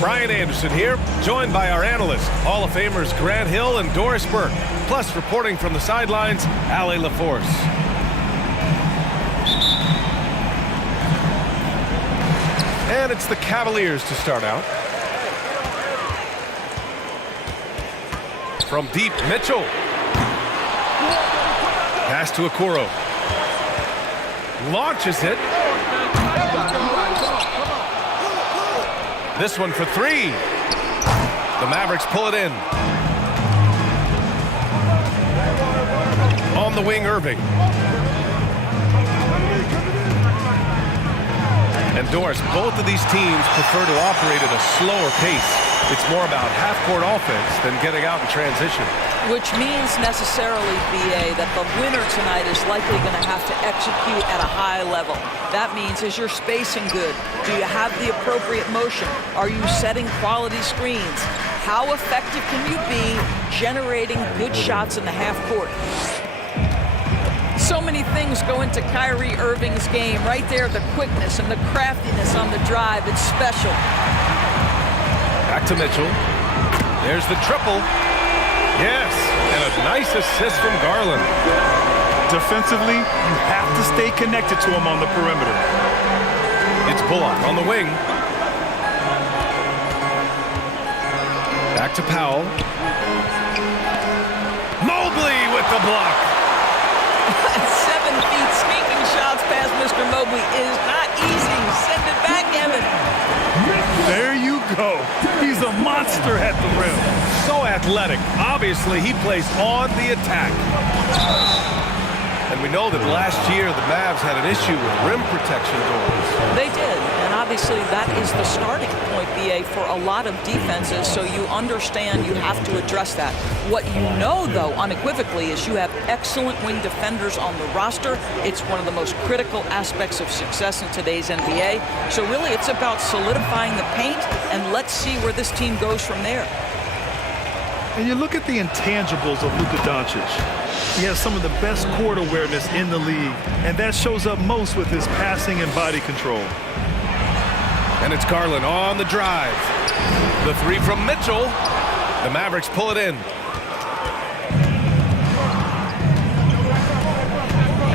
Brian Anderson here, joined by our analysts, Hall of Famers Grant Hill and Doris Burke, plus reporting from the sidelines, Allie LaForce. And it's the Cavaliers to start out. From deep, Mitchell. Pass to Okoro. Launches it. This one for three. The Mavericks pull it in. On the wing, Irving. And Doris, both of these teams prefer to operate at a slower pace. It's more about half-court offense than getting out in transition. Which means necessarily, BA, that the winner tonight is likely going to have to execute at a high level. That means, is your spacing good? Do you have the appropriate motion? Are you setting quality screens? How effective can you be generating good shots in the half court? So many things go into Kyrie Irving's game. Right there, the quickness and the craftiness on the drive. It's special. Back to Mitchell. There's the triple. Yes, and a nice assist from Garland. Defensively, you have to stay connected to him on the perimeter. It's Bullock on the wing. Back to Powell. Mobley with the block. 7 feet sneaking shots past Mr. Mobley is not easy. Send it back, Evan. There you go. He's a monster at the rim. So athletic. Obviously, he plays on the attack. And we know that last year the Mavs had an issue with rim protection doors. They did, and obviously that is the starting point, BA, for a lot of defenses, so you understand you have to address that. What you know, though, unequivocally, is you have excellent wing defenders on the roster. It's one of the most critical aspects of success in today's NBA. So really, it's about solidifying the paint, and let's see where this team goes from there. And you look at the intangibles of Luka Doncic. He has some of the best court awareness in the league, and that shows up most with his passing and body control. And it's Garland on the drive. The three from Mitchell. The Mavericks pull it in.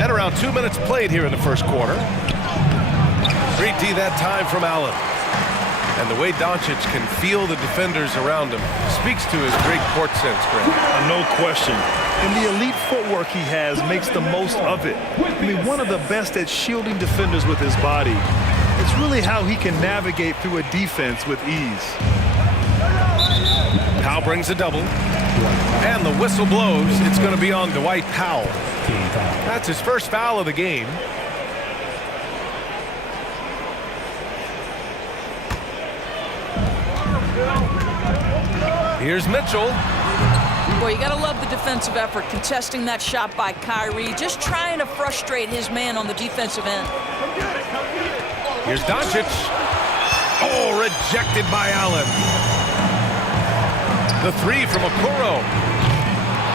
And around 2 minutes played here in the first quarter. 3D that time from Allen. And the way Doncic can feel the defenders around him speaks to his great court sense, Grant. No question. And the elite footwork he has makes the most of it. I mean, one of the best at shielding defenders with his body. It's really how he can navigate through a defense with ease. Powell brings a double. And the whistle blows. It's going to be on Dwight Powell. That's his first foul of the game. Here's Mitchell. Boy, you got to love the defensive effort, contesting that shot by Kyrie, just trying to frustrate his man on the defensive end. Here's Doncic. Oh, rejected by Allen. The three from Okoro.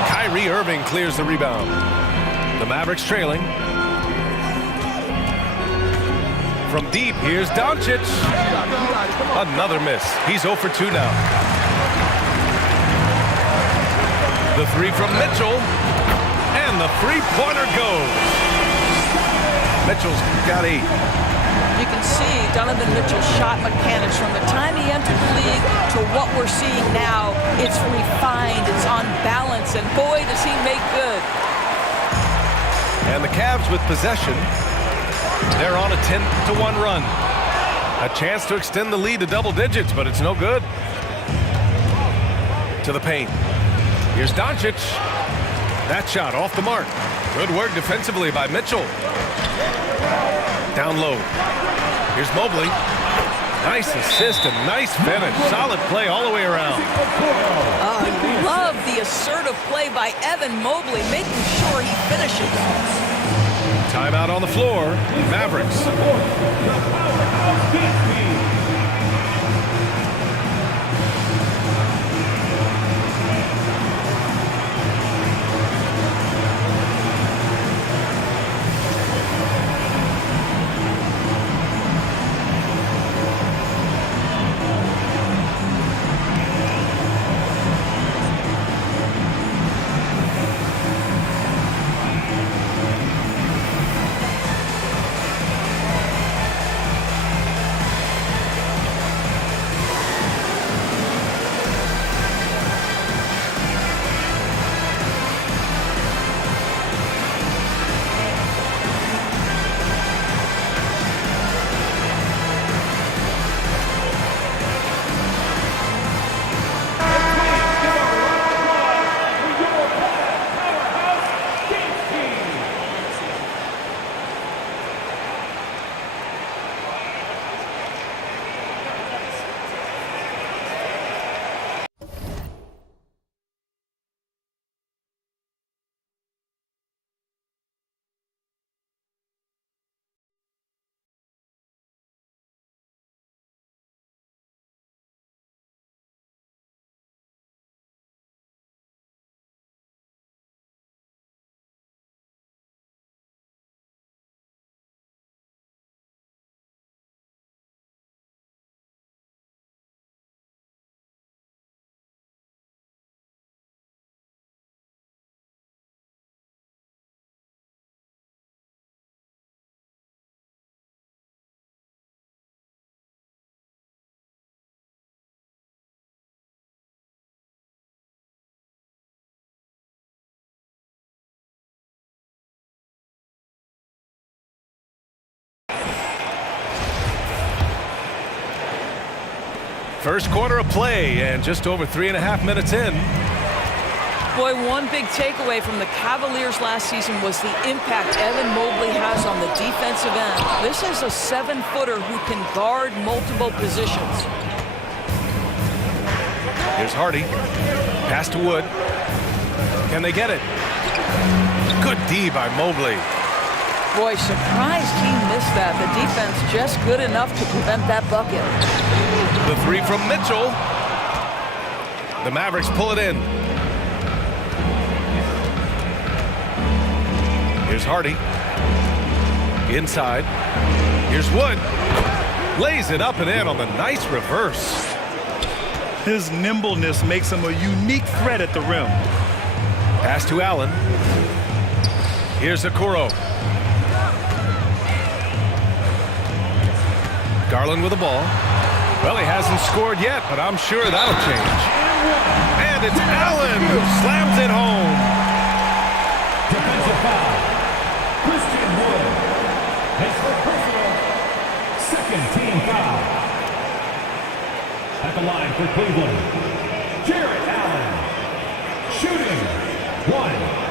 Kyrie Irving clears the rebound. The Mavericks trailing. From deep, here's Doncic. Another miss. He's 0 for 2 now. The three from Mitchell. And the three-pointer goes. Mitchell's got 8. You can see Donovan Mitchell's shot mechanics from the time he entered the league to what we're seeing now. It's refined, it's on balance, and boy, does he make good. And the Cavs with possession. They're on a 10-1 run. A chance to extend the lead to double digits, but it's no good. To the paint. Here's Doncic. That shot off the mark. Good work defensively by Mitchell. Down low. Here's Mobley. Nice assist and nice finish. Solid play all the way around. Love the assertive play by Evan Mobley, making sure he finishes. Timeout on the floor. Mavericks. First quarter of play and just over 3.5 minutes in. Boy, one big takeaway from the Cavaliers last season was the impact Evan Mobley has on the defensive end. This is a 7-footer who can guard multiple positions. Here's Hardy. Pass to Wood. Can they get it? Good D by Mobley. Boy, surprised he missed that. The defense just good enough to prevent that bucket. The three from Mitchell. The Mavericks pull it in. Here's Hardy. Inside. Here's Wood. Lays it up and in on the nice reverse. His nimbleness makes him a unique threat at the rim. Pass to Allen. Here's Okoro. Garland with the ball. Well, he hasn't scored yet, but I'm sure that'll change. And it's Allen who slams it home. Defensive foul. Christian Wood. His personal second team foul. At the line for Cleveland, Jarrett Allen. Shooting. 1.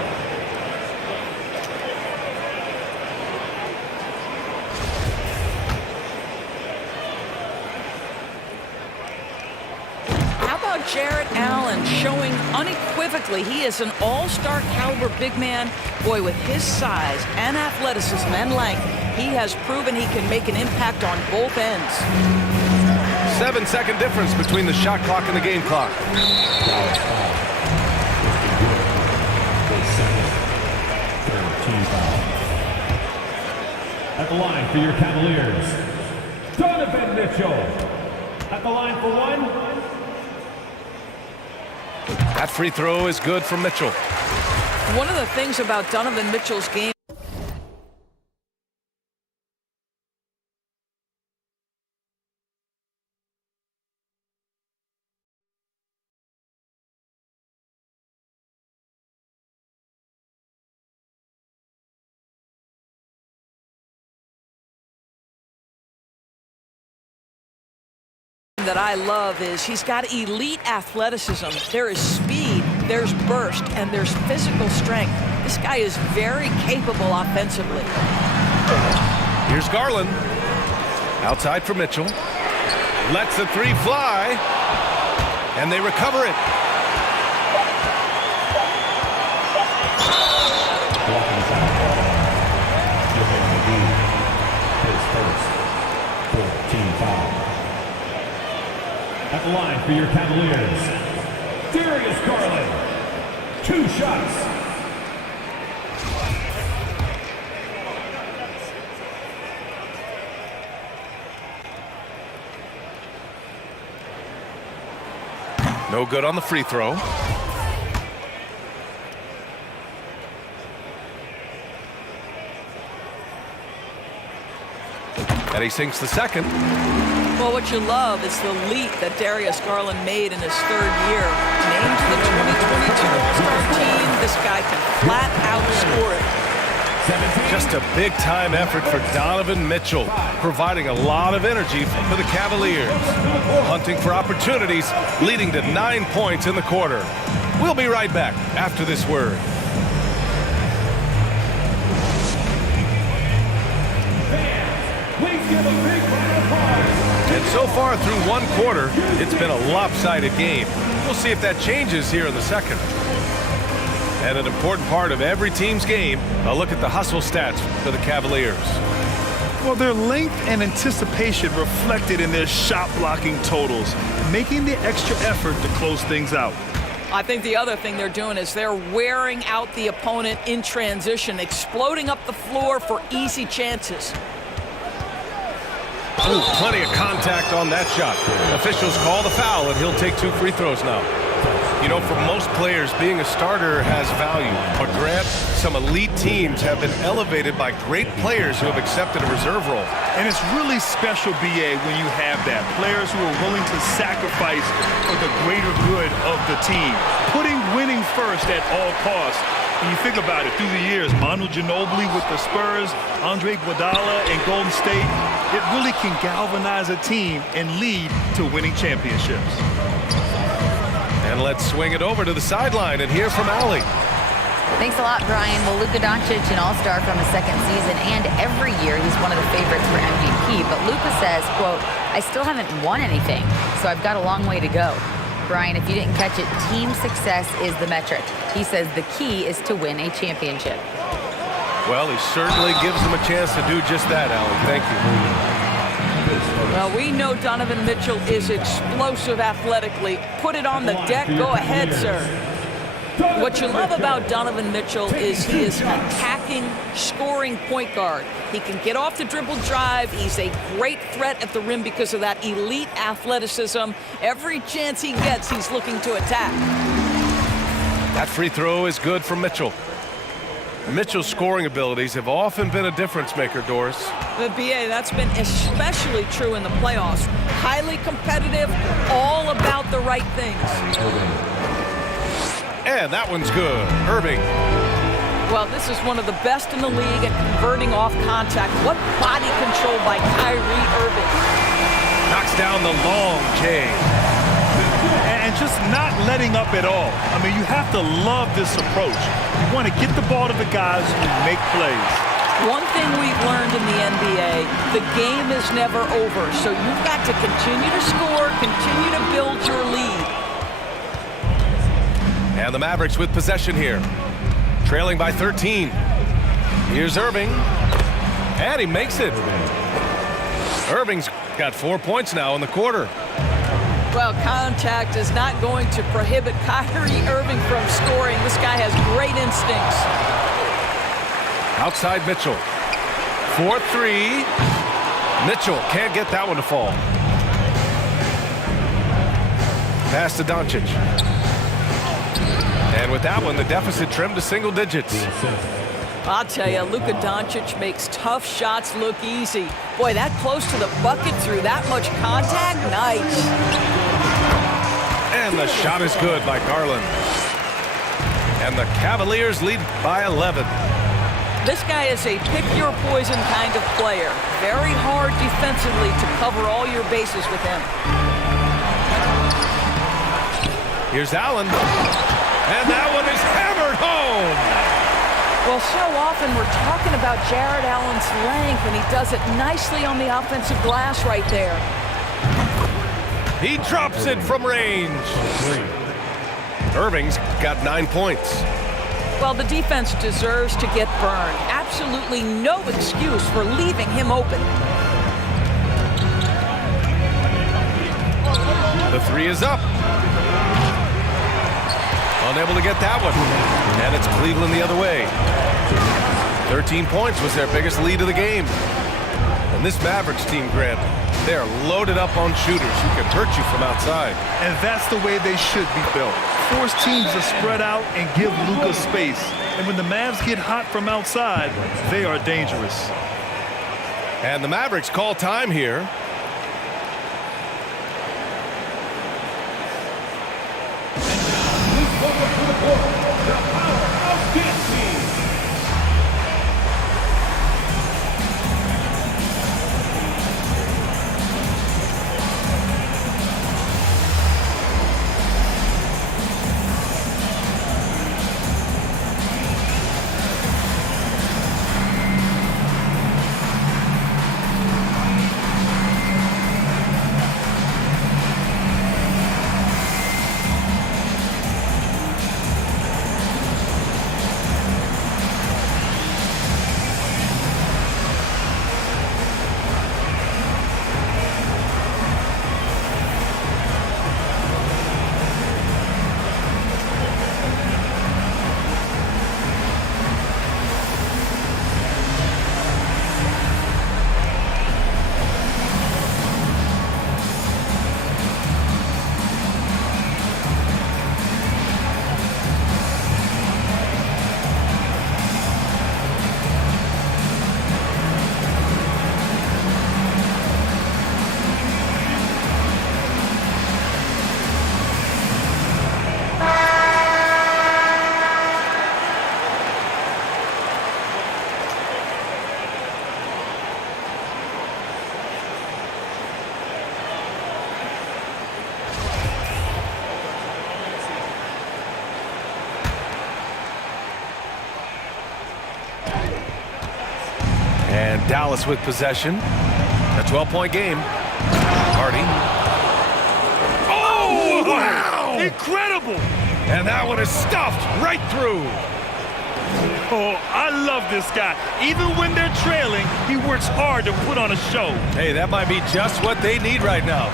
Jarrett Allen showing unequivocally he is an all-star caliber big man. Boy, with his size and athleticism and length, he has proven he can make an impact on both ends. 7-second difference between the shot clock and the game clock. At the line for your Cavaliers, Donovan Mitchell. At the line for 1. That free throw is good for Mitchell. One of the things about Donovan Mitchell's game that I love is he's got elite athleticism. There is speed, there's burst, and there's physical strength. This guy is very capable offensively. Here's Garland. Outside for Mitchell. Lets the three fly. And they recover it. His first 14 foul. At the line for your Cavaliers, Darius Garland. 2 shots. No good on the free throw. And he sinks the second. Well, what you love is the leap that Darius Garland made in his 3rd year. Named to the 2022 All-Star team, this guy can flat out score it. Just a big-time effort for Donovan Mitchell, providing a lot of energy for the Cavaliers. Hunting for opportunities, leading to 9 points in the quarter. We'll be right back after this word. Please give a big round of applause. And so far through 1 quarter, it's been a lopsided game. We'll see if that changes here in the second. And an important part of every team's game, a look at the hustle stats for the Cavaliers. Well, their length and anticipation reflected in their shot blocking totals, making the extra effort to close things out. I think the other thing they're doing is they're wearing out the opponent in transition, exploding up the floor for easy chances. Ooh, plenty of contact on that shot. Officials call the foul, and he'll take 2 free throws now. You know, for most players, being a starter has value. But Grant, some elite teams have been elevated by great players who have accepted a reserve role. And it's really special, BA, when you have that. Players who are willing to sacrifice for the greater good of the team. Putting winning first at all costs. And you think about it, through the years, Manu Ginobili with the Spurs, Andre Iguodala in Golden State, it really can galvanize a team and lead to winning championships. And let's swing it over to the sideline and hear from Allie. Thanks a lot, Brian. Well, Luka Doncic, an all-star from his second season, and every year he's one of the favorites for MVP. But Luka says, quote, I still haven't won anything, so I've got a long way to go. Brian, if you didn't catch it, team success is the metric. He says the key is to win a championship. Well, he certainly gives them a chance to do just that, Allie. Thank you. Well, we know Donovan Mitchell is explosive athletically. Put it on the deck. Go ahead, sir. What you love about Donovan Mitchell is he is an attacking, scoring point guard. He can get off the dribble drive. He's a great threat at the rim because of that elite athleticism. Every chance he gets, he's looking to attack. That free throw is good for Mitchell. Mitchell's scoring abilities have often been a difference maker, Doris. But BA, that's been especially true in the playoffs. Highly competitive, all about the right things. And that one's good. Irving. Well, this is one of the best in the league at converting off contact. What body control by Kyrie Irving. Knocks down the long J. And just not letting up at all. I mean, you have to love this approach. You want to get the ball to the guys who make plays. One thing we've learned in the NBA, the game is never over. So you've got to continue to score, continue to build your lead. And the Mavericks with possession here. Trailing by 13. Here's Irving. And he makes it. Irving's got 4 points now in the quarter. Well, contact is not going to prohibit Kyrie Irving from scoring. This guy has great instincts. Outside Mitchell. 4-3. Mitchell can't get that one to fall. Pass to Doncic. And with that one, the deficit trimmed to single digits. I'll tell you, Luka Doncic makes tough shots look easy. Boy, that close to the bucket through that much contact, nice. And the shot is good by Garland. And the Cavaliers lead by 11. This guy is a pick-your-poison kind of player. Very hard defensively to cover all your bases with him. Here's Allen. And that one is hammered home. Well, so often we're talking about Jared Allen's length, and he does it nicely on the offensive glass right there. He drops it from range. Irving's got 9 points. Well, the defense deserves to get burned. Absolutely no excuse for leaving him open. The three is up. Unable to get that one. And it's Cleveland the other way. 13 points was their biggest lead of the game. And this Mavericks team, Grant, they're loaded up on shooters who can hurt you from outside. And that's the way they should be built. Force teams to spread out and give Luka space. And when the Mavs get hot from outside, they are dangerous. And the Mavericks call time here. And Dallas with possession. A 12-point game. Hardy. Oh, wow! Incredible! And that one is stuffed right through. Oh, I love this guy. Even when they're trailing, he works hard to put on a show. Hey, that might be just what they need right now.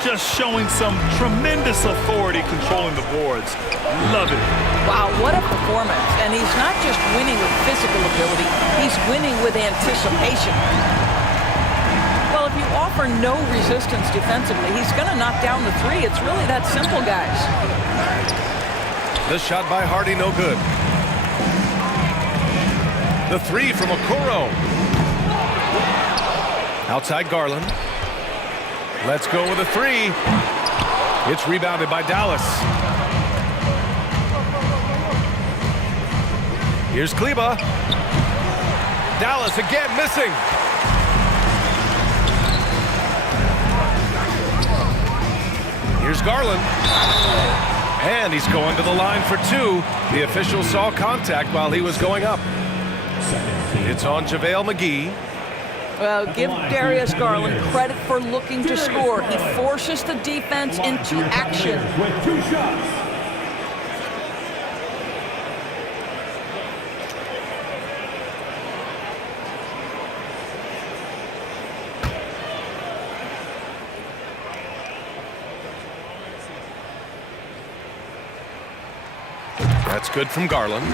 Just showing some tremendous authority controlling the boards. Love it. Wow, what a performance. And he's not just winning with physical ability, he's winning with anticipation. Well, if you offer no resistance defensively, he's going to knock down the three. It's really that simple, guys. The shot by Hardy, no good. The three from Okoro. Outside Garland. Let's go with a three. It's rebounded by Dallas. Here's Kleba. Dallas again missing. Here's Garland. And he's going to the line for two. The official saw contact while he was going up. It's on JaVale McGee. Well, give Darius Garland credit for looking to score. He forces the defense into action. With 2 shots. That's good from Garland.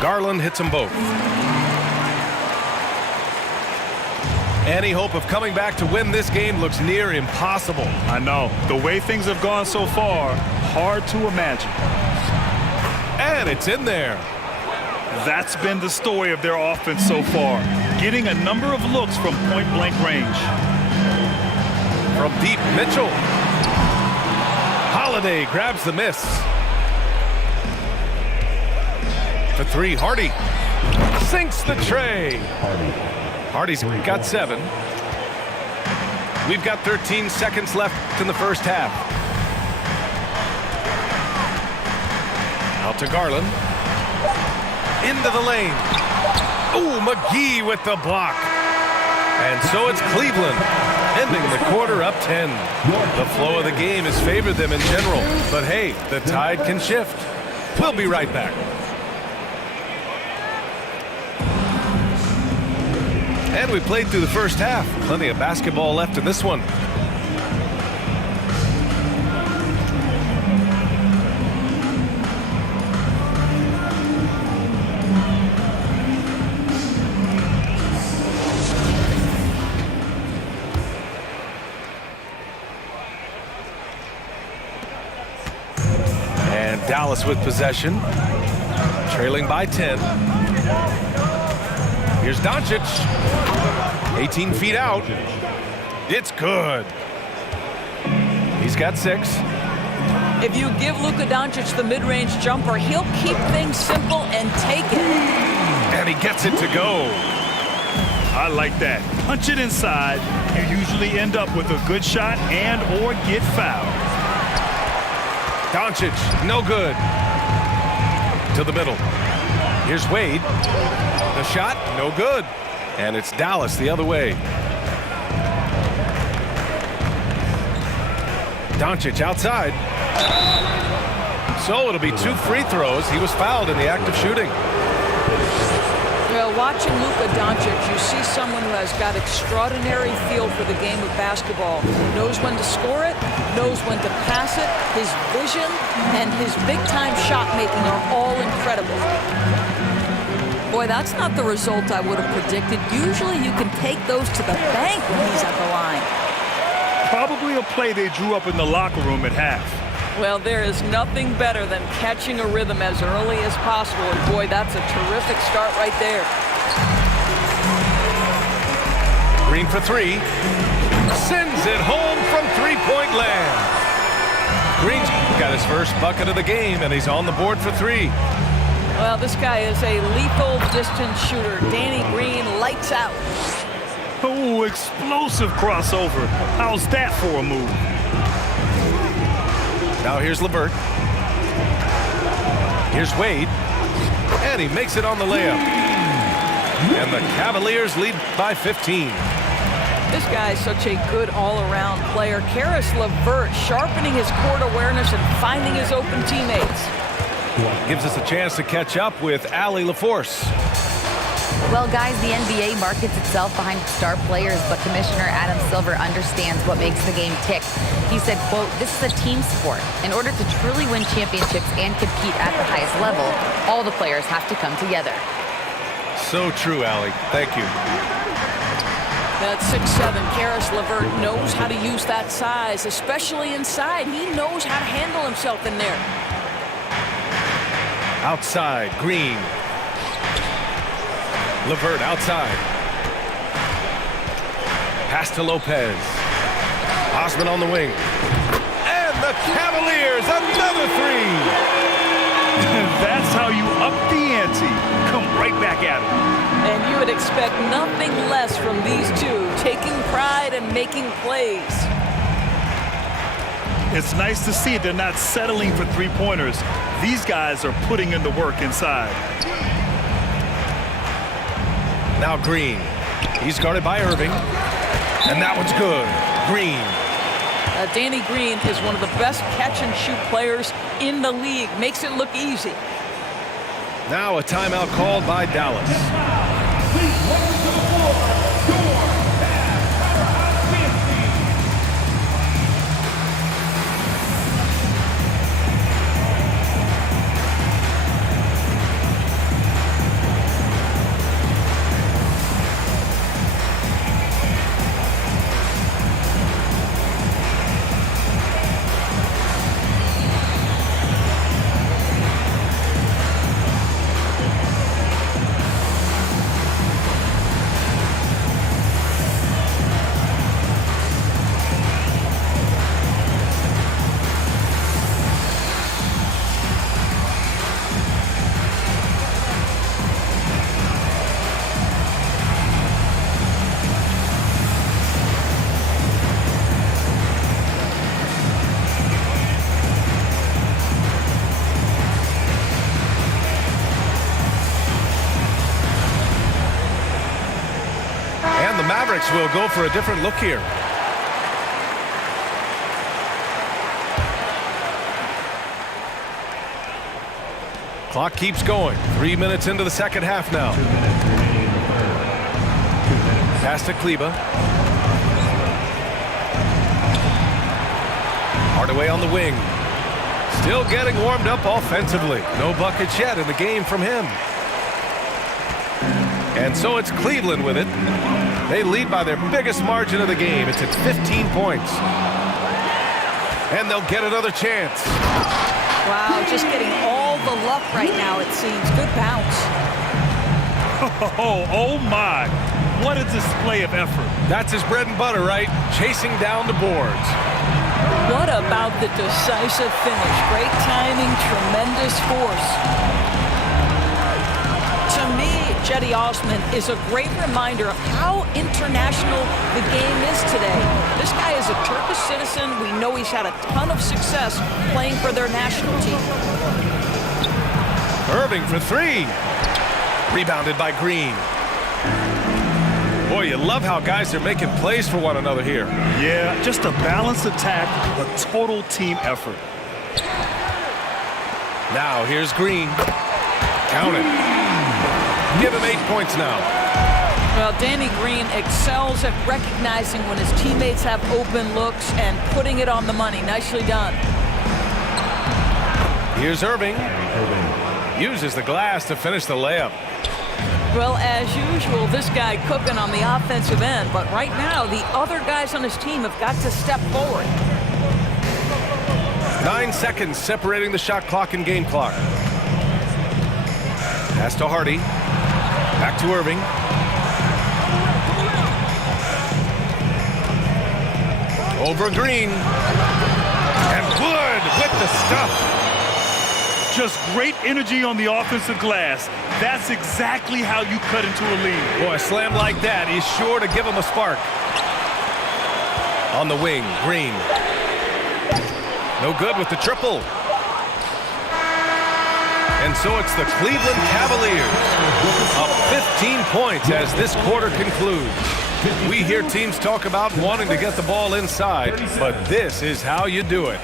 Garland hits them both. Any hope of coming back to win this game looks near impossible. I know. The way things have gone so far, hard to imagine. And it's in there. That's been the story of their offense so far. Getting a number of looks from point-blank range. From deep, Mitchell. Holiday grabs the miss. For three, Hardy. Sinks the tray. Hardy's got 7. We've got 13 seconds left in the first half. Out to Garland. Into the lane. Ooh, McGee with the block. And so it's Cleveland, ending the quarter up 10. The flow of the game has favored them in general. But hey, the tide can shift. We'll be right back. And we played through the first half. Plenty of basketball left in this one. And Dallas with possession, trailing by 10. Here's Doncic. 18 feet out. It's good. He's got 6. If you give Luka Doncic the mid-range jumper, he'll keep things simple and take it. And he gets it to go. I like that. Punch it inside. You usually end up with a good shot and or get fouled. Doncic, no good. To the middle. Here's Wade. The shot, no good. And it's Dallas the other way. Doncic outside. So it'll be 2 free throws. He was fouled in the act of shooting. Well, watching Luka Doncic, you see someone who has got extraordinary feel for the game of basketball. Knows when to score it, knows when to pass it. His vision and his big-time shot making are all incredible. Boy, that's not the result I would have predicted. Usually you can take those to the bank when he's at the line. Probably a play they drew up in the locker room at half. Well, there is nothing better than catching a rhythm as early as possible. And boy, that's a terrific start right there. Green for 3. Sends it home from three-point land. Green's got a his first bucket of the game, and he's on the board for 3. Well, this guy is a lethal distance shooter. Danny Green lights out. Oh, explosive crossover. How's that for a move? Now here's LeVert. Here's Wade. And he makes it on the layup. And the Cavaliers lead by 15. This guy is such a good all-around player. Karis LeVert sharpening his court awareness and finding his open teammates. Gives us a chance to catch up with Allie LaForce. Well, guys, the NBA markets itself behind star players, but Commissioner Adam Silver understands what makes the game tick. He said, quote, "This is a team sport. In order to truly win championships and compete at the highest level, all the players have to come together." So true, Allie. Thank you. That 6'7", Karis LeVert knows how to use that size, especially inside. He knows how to handle himself in there. Outside, Green. LeVert outside. Pass to Lopez. Osman on the wing. And the Cavaliers, another 3. That's how you up the ante. Come right back at it. And you would expect nothing less from these two, taking pride and making plays. It's nice to see they're not settling for three-pointers. These guys are putting in the work inside. Now Green. He's guarded by Irving. And that one's good. Green. Danny Green is one of the best catch-and-shoot players in the league. Makes it look easy. Now a timeout called by Dallas. Mavericks will go for a different look here. Clock keeps going. 3 minutes into the second half now. Pass to Kleber. Hardaway on the wing. Still getting warmed up offensively. No buckets yet in the game from him. And so it's Cleveland with it. They lead by their biggest margin of the game. It's at 15 points. And they'll get another chance. Wow, just getting all the luck right now, it seems. Good bounce. Oh my. What a display of effort. That's his bread and butter, right? Chasing down the boards. What about the decisive finish? Great timing, tremendous force. To me, Cedi Osman is a great reminder of how international the game is today. This guy is a Turkish citizen. We know he's had a ton of success playing for their national team. Irving for three. Rebounded by Green. Boy, you love how guys are making plays for one another here. Yeah, just a balanced attack, a total team effort. Now here's Green. Count it. Give him 8 points now. Well, Danny Green excels at recognizing when his teammates have open looks and putting it on the money. Nicely done. Here's Irving. Uses the glass to finish the layup. Well, as usual, this guy cooking on the offensive end, but right now the other guys on his team have got to step forward. 9 seconds separating the shot clock and game clock. Pass to Hardy. Back to Irving. Over Green. And good with the stuff. Just great energy on the offensive glass. That's exactly how you cut into a lead. Boy, a slam like that is sure to give him a spark. On the wing, Green. No good with the triple. And so it's the Cleveland Cavaliers up 15 points as this quarter concludes. We hear teams talk about wanting to get the ball inside, but this is how you do it.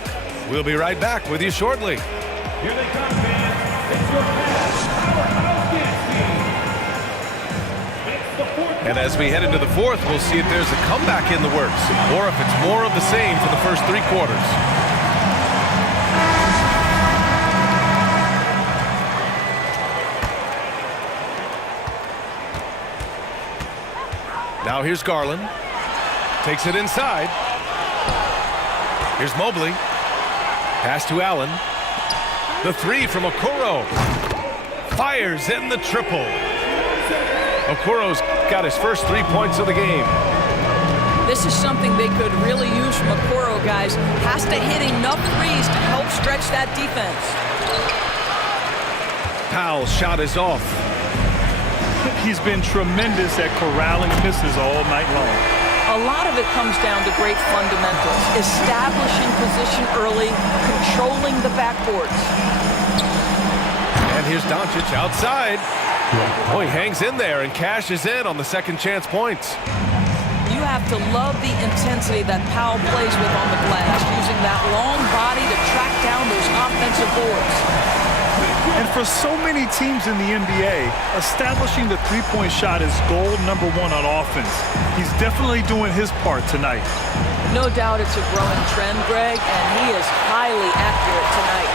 We'll be right back with you shortly. Here they come, fans. It's your powerhouse dance team. It's the fourth. And as we head into the fourth, we'll see if there's a comeback in the works or if it's more of the same for the first three quarters. Now here's Garland. Takes it inside. Here's Mobley. Pass to Allen. The three from Okoro. Fires in the triple. Okoro's got his first 3 points of the game. This is something they could really use from Okoro, guys. Has to hit enough threes to help stretch that defense. Powell's shot is off. He's been tremendous at corralling misses all night long. A lot of it comes down to great fundamentals. Establishing position early, controlling the backboards. And here's Doncic outside. Oh, he hangs in there and cashes in on the second chance points. You have to love the intensity that Powell plays with on the glass, using that long body to track down those offensive boards. And for so many teams in the NBA, establishing the three-point shot is goal number one on offense. He's definitely doing his part tonight. No doubt it's a growing trend, Greg, and he is highly accurate tonight.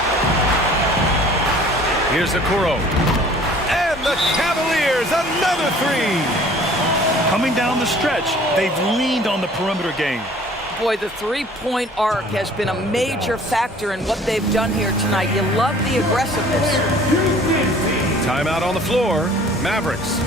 Here's Okoro. And the Cavaliers, another three. Coming down the stretch, they've leaned on the perimeter game. Boy, the three-point arc has been a major factor in what they've done here tonight. You love the aggressiveness. Timeout on the floor. Mavericks.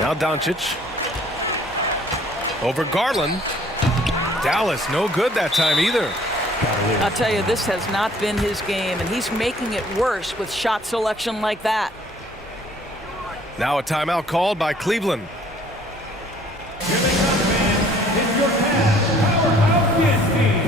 Now Doncic. Over Garland. Dallas, no good that time either. I'll tell you, this has not been his game, and he's making it worse with shot selection like that. Now a timeout called by Cleveland. Here they come, fans. It's your powerhouse dance team.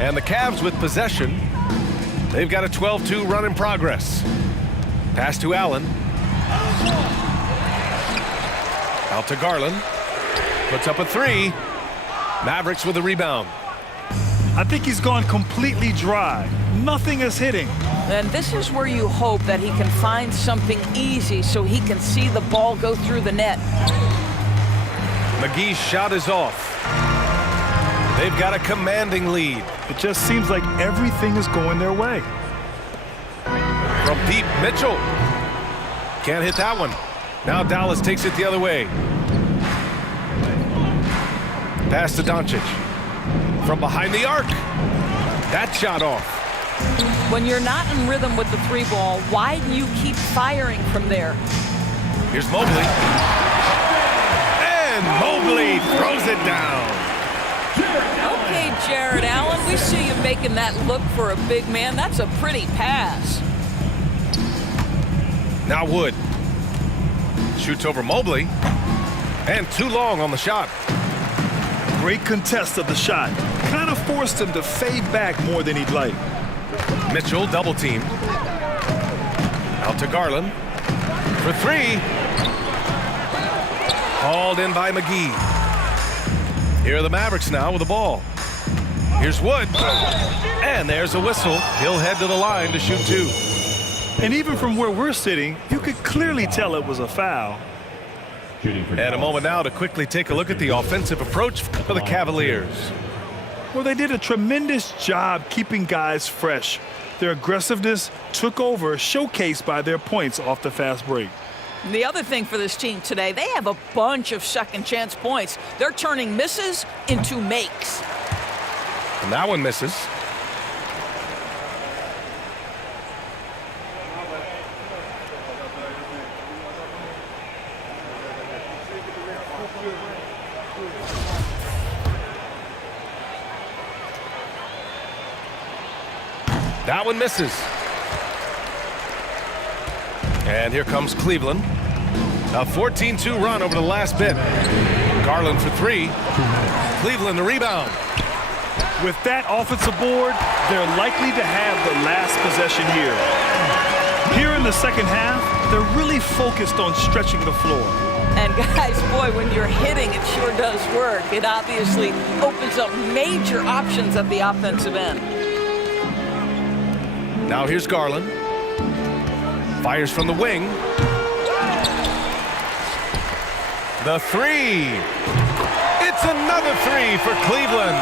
And the Cavs with possession. They've got a 12-2 run in progress. Pass to Allen. Out to Garland. Puts up a three. Mavericks with a rebound. I think he's gone completely dry. Nothing is hitting. And this is where you hope that he can find something easy so he can see the ball go through the net. McGee's shot is off. They've got a commanding lead. It just seems like everything is going their way. From deep, Mitchell. Can't hit that one. Now Dallas takes it the other way. Pass to Doncic. From behind the arc. That shot off. When you're not in rhythm with the three ball, why do you keep firing from there? Here's Mobley. And Mobley throws it down. Okay, Jared Allen, we see you making that look for a big man. That's a pretty pass. Now Wood. Shoots over Mobley. And too long on the shot. Great contest of the shot. Kind of forced him to fade back more than he'd like. Mitchell double team. Out to Garland. For three. Hauled in by McGee. Here are the Mavericks now with the ball. Here's Wood. And there's a whistle. He'll head to the line to shoot two. And even from where we're sitting, you could clearly tell it was a foul. And a moment now to quickly take a look at the offensive approach for the Cavaliers. Well, they did a tremendous job keeping guys fresh. Their aggressiveness took over, showcased by their points off the fast break. The other thing for this team today, they have a bunch of second chance points. They're turning misses into makes. And that one misses. That one misses. And here comes Cleveland. A 14-2 run over the last bit. Garland for three. Cleveland the rebound. With that offensive board, they're likely to have the last possession here. Here in the second half, they're really focused on stretching the floor. And guys, boy, when you're hitting, it sure does work. It obviously opens up major options at the offensive end. Now here's Garland. Fires from the wing. The three. It's another three for Cleveland.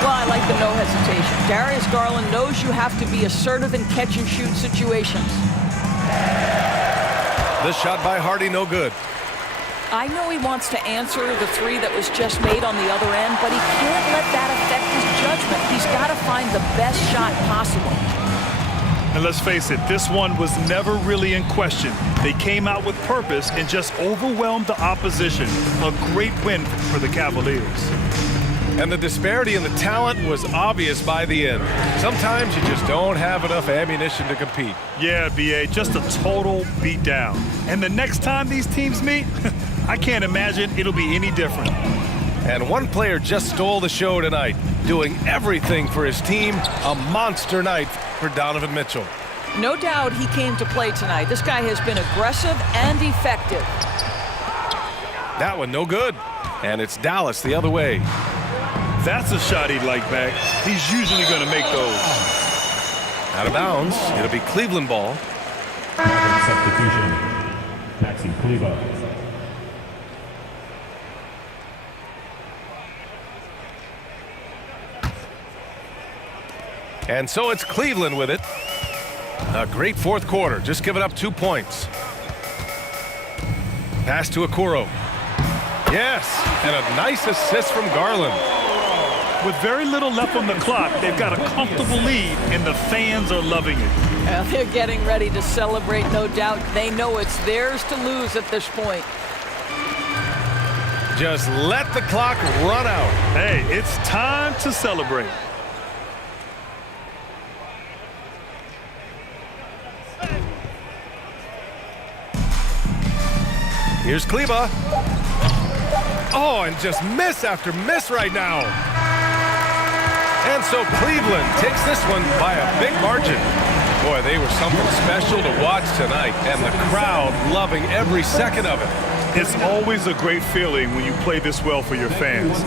Well, I like the no hesitation. Darius Garland knows you have to be assertive in catch and shoot situations. This shot by Hardy, no good. I know he wants to answer the three that was just made on the other end, but he can't let that affect his judgment. He's got to find the best shot possible. And let's face it, this one was never really in question. They came out with purpose and just overwhelmed the opposition. A great win for the Cavaliers. And the disparity in the talent was obvious by the end. Sometimes you just don't have enough ammunition to compete. Yeah, B.A., just a total beatdown. And the next time these teams meet, I can't imagine it'll be any different. And one player just stole the show tonight, doing everything for his team. A monster night for Donovan Mitchell. No doubt he came to play tonight. This guy has been aggressive and effective. That one no good. And it's Dallas the other way. That's a shot he'd like back. He's usually going to make those. Out of bounds. It'll be Cleveland ball. Substitution. Maxi Kleber. And so it's Cleveland with it. A great fourth quarter, just giving up 2 points. Pass to Okoro. Yes, and a nice assist from Garland. With very little left on the clock, they've got a comfortable lead, and the fans are loving it. Well, they're getting ready to celebrate, no doubt. They know it's theirs to lose at this point. Just let the clock run out. Hey, it's time to celebrate. Here's Kleba. Oh, and just miss after miss right now. And so Cleveland takes this one by a big margin. Boy, they were something special to watch tonight, and the crowd loving every second of it. It's always a great feeling when you play this well for your fans.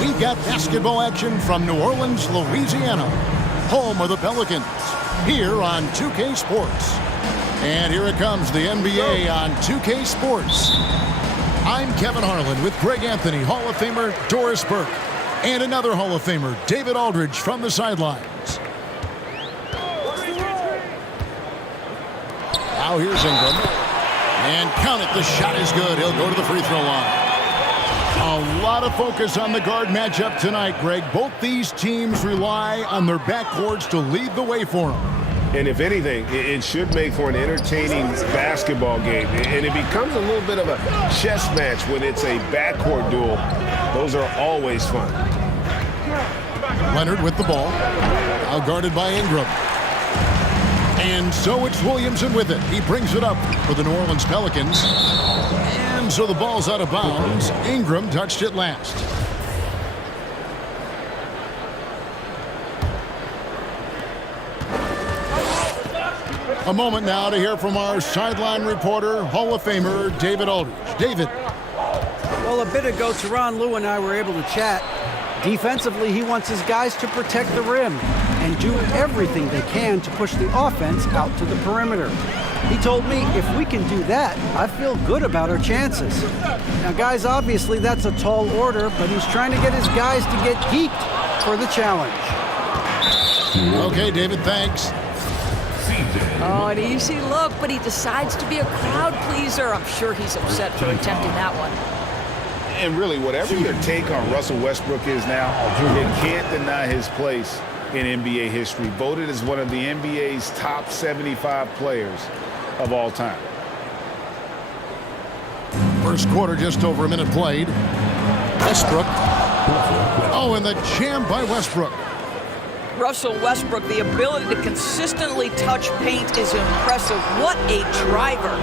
We've got basketball action from New Orleans, Louisiana, home of the Pelicans, here on 2K Sports. And here it comes, the NBA on 2K Sports. I'm Kevin Harlan with Greg Anthony, Hall of Famer Doris Burke, and another Hall of Famer, David Aldridge, from the sidelines. Now here's Ingram. And count it, the shot is good. He'll go to the free throw line. A lot of focus on the guard matchup tonight, Greg. Both these teams rely on their backcourts to lead the way for them. And if anything, it should make for an entertaining basketball game. And it becomes a little bit of a chess match when it's a backcourt duel. Those are always fun. Leonard with the ball. Now guarded by Ingram. And so it's Williamson with it. He brings it up for the New Orleans Pelicans. And so the ball's out of bounds. Ingram touched it last. A moment now to hear from our sideline reporter, Hall of Famer David Aldridge. David. Well, a bit ago, Tyronn Lue and I were able to chat. Defensively, he wants his guys to protect the rim and do everything they can to push the offense out to the perimeter. He told me if we can do that, I feel good about our chances. Now, guys, obviously that's a tall order, but he's trying to get his guys to get geeked for the challenge. Okay, David, thanks. Oh, an easy look, but he decides to be a crowd pleaser. I'm sure he's upset for attempting that one. And really, whatever your take on Russell Westbrook is now, you can't deny his place in NBA history, voted as one of the NBA's top 75 players of all time. First quarter, just over a minute played. Westbrook. Oh, and the jam by Westbrook. Russell Westbrook, the ability to consistently touch paint is impressive. What a driver.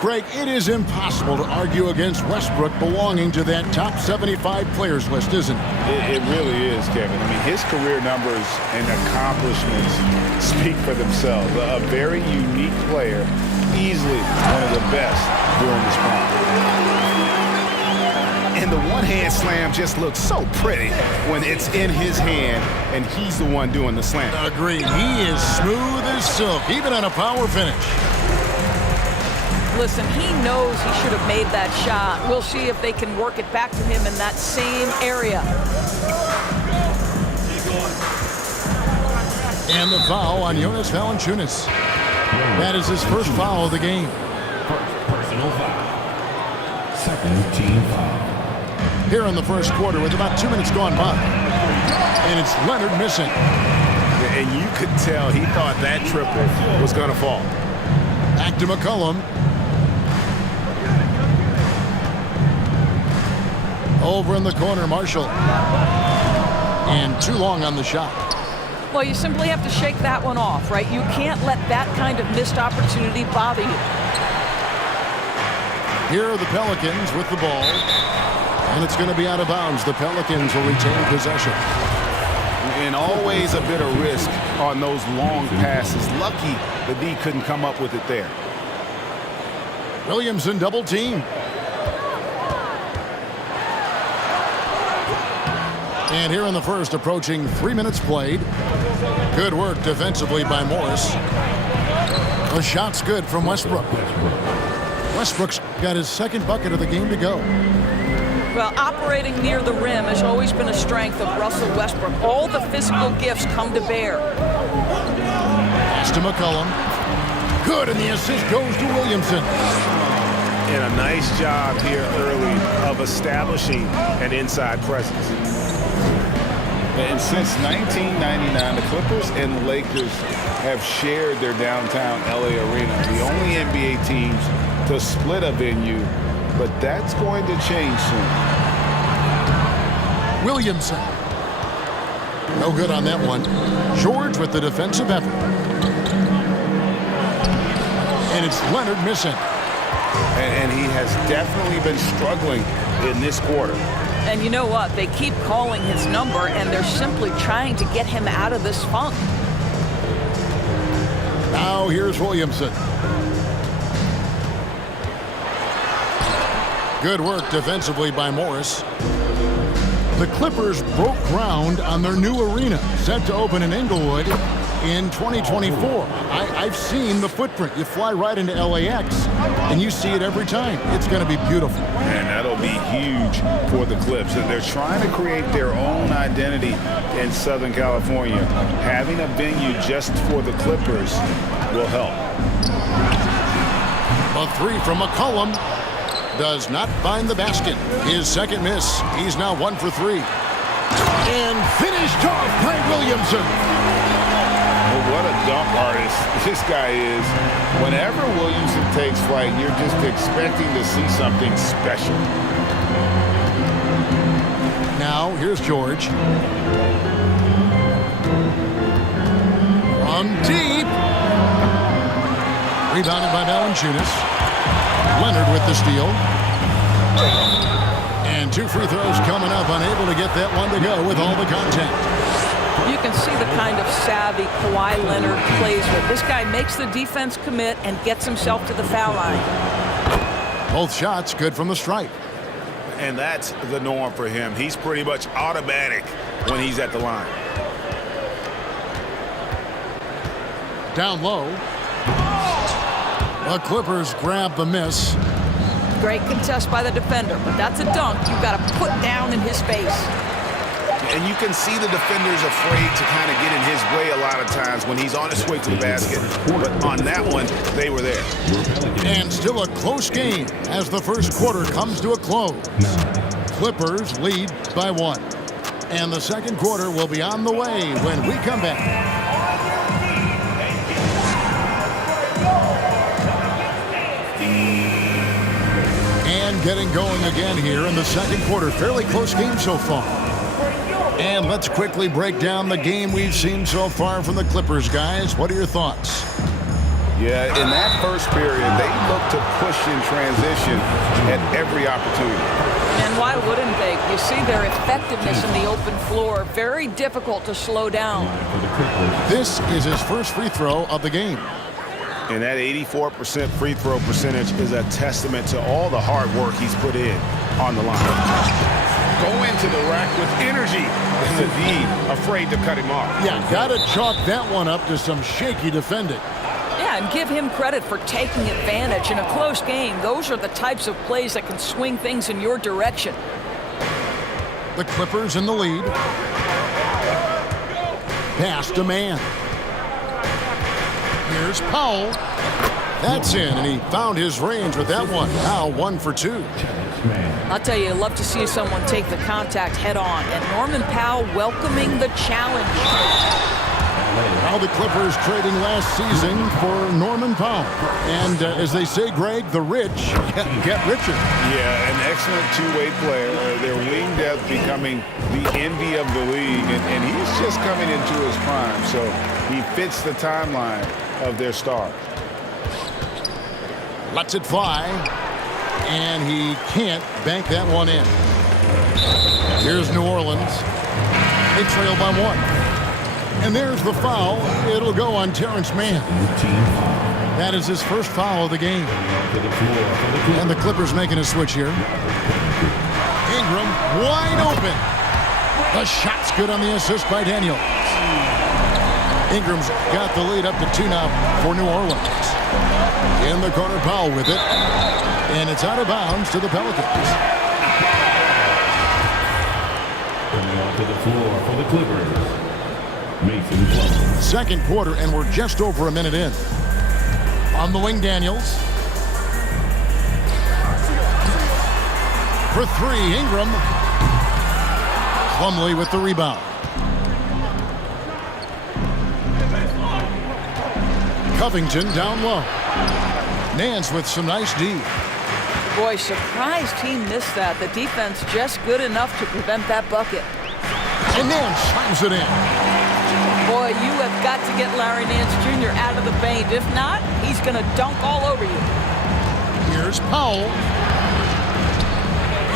Greg, it is impossible to argue against Westbrook belonging to that top 75 players list, isn't it? It really is, Kevin. I mean, his career numbers and accomplishments speak for themselves. A very unique player, easily one of the best during his prime. And the one-hand slam just looks so pretty when it's in his hand and he's the one doing the slam. Agreed. He is smooth as silk, even on a power finish. Listen, he knows he should have made that shot. We'll see if they can work it back to him in that same area. And the foul on Jonas Valanciunas. That is his first foul of the game. Personal foul. Second team foul. Here in the first quarter with about 2 minutes gone by. And it's Leonard missing. And you could tell he thought that triple was going to fall. Back to McCollum. Over in the corner, Marshall. And too long on the shot. Well, you simply have to shake that one off, right? You can't let that kind of missed opportunity bother you. Here are the Pelicans with the ball. And it's going to be out of bounds. The Pelicans will retain possession. And always a bit of risk on those long passes. Lucky the D couldn't come up with it there. Williamson double team. And here in the first, approaching 3 minutes played. Good work defensively by Morris. The shot's good from Westbrook. Westbrook's got his second bucket of the game to go. Well, operating near the rim has always been a strength of Russell Westbrook. All the physical gifts come to bear. Pass to McCollum. Good, and the assist goes to Williamson. And a nice job here early of establishing an inside presence. And since 1999, the Clippers and Lakers have shared their downtown LA arena, the only NBA teams to split a venue, but that's going to change soon. Williamson. No good on that one. George with the defensive effort. And it's Leonard missing. And he has definitely been struggling in this quarter. And you know what? They keep calling his number, and they're simply trying to get him out of this funk. Now here's Williamson. Good work defensively by Morris. The Clippers broke ground on their new arena, set to open in Inglewood in 2024. I've seen the footprint. You fly right into LAX, and you see it every time. It's going to be beautiful. And that'll be huge for the Clips. And they're trying to create their own identity in Southern California. Having a venue just for the Clippers will help. A three from McCollum. Does not find the basket. His second miss. He's now 1 for 3. And finished off by Williamson. Well, what a dunk artist this guy is. Whenever Williamson takes flight, you're just expecting to see something special. Now, here's George. From deep. Rebounded by Valanciunas. Leonard with the steal. And 2 free throws coming up, unable to get that one to go with all the contact. You can see the kind of savvy Kawhi Leonard plays with. This guy makes the defense commit and gets himself to the foul line. Both shots good from the stripe. And that's the norm for him. He's pretty much automatic when he's at the line. Down low. The Clippers grab the miss. Great contest by the defender, but that's a dunk you've got to put down in his face. And you can see the defenders afraid to kind of get in his way a lot of times when he's on his way to the basket. But on that one, they were there. And still a close game as the first quarter comes to a close. Clippers lead by 1. And the second quarter will be on the way when we come back. And getting going again here in the second quarter. Fairly close game so far. And let's quickly break down the game we've seen so far from the Clippers, guys. What are your thoughts? Yeah, in that first period, they looked to push in transition at every opportunity. And why wouldn't they? You see their effectiveness in the open floor. Very difficult to slow down. This is his first free throw of the game. And that 84% free throw percentage is a testament to all the hard work he's put in on the line. Go into the rack with energy. And the D afraid to cut him off. Yeah, got to chalk that one up to some shaky defending. Yeah, and give him credit for taking advantage in a close game. Those are the types of plays that can swing things in your direction. The Clippers in the lead. Pass to man. Here's Powell. That's in, and he found his range with that one. Now 1 for 2. I'll tell you, I'd love to see someone take the contact head on. And Norman Powell welcoming the challenge. Now the Clippers trading last season for Norman Powell. And as they say, Greg, the rich get richer. Yeah, an excellent two-way player. Their wing depth becoming the envy of the league. And he's just coming into his prime. So he fits the timeline of their star. Lets it fly. And he can't bank that one in. Here's New Orleans. They trail by 1. And there's the foul. It'll go on Terrence Mann. That is his first foul of the game. And the Clippers making a switch here. Ingram wide open. The shot's good on the assist by Daniels. Ingram's got the lead up to 2 now for New Orleans. In the corner, Powell with it. And it's out of bounds to the Pelicans. Coming onto the floor for the Clippers, Mason Plumlee. Second quarter, and we're just over a minute in. On the wing, Daniels. For 3, Ingram. Plumlee with the rebound. Covington down low. Nance with some nice D. Boy, surprised he missed that. The defense just good enough to prevent that bucket. And Nance slams it in. Boy, you have got to get Larry Nance Jr. out of the paint. If not, he's going to dunk all over you. Here's Powell.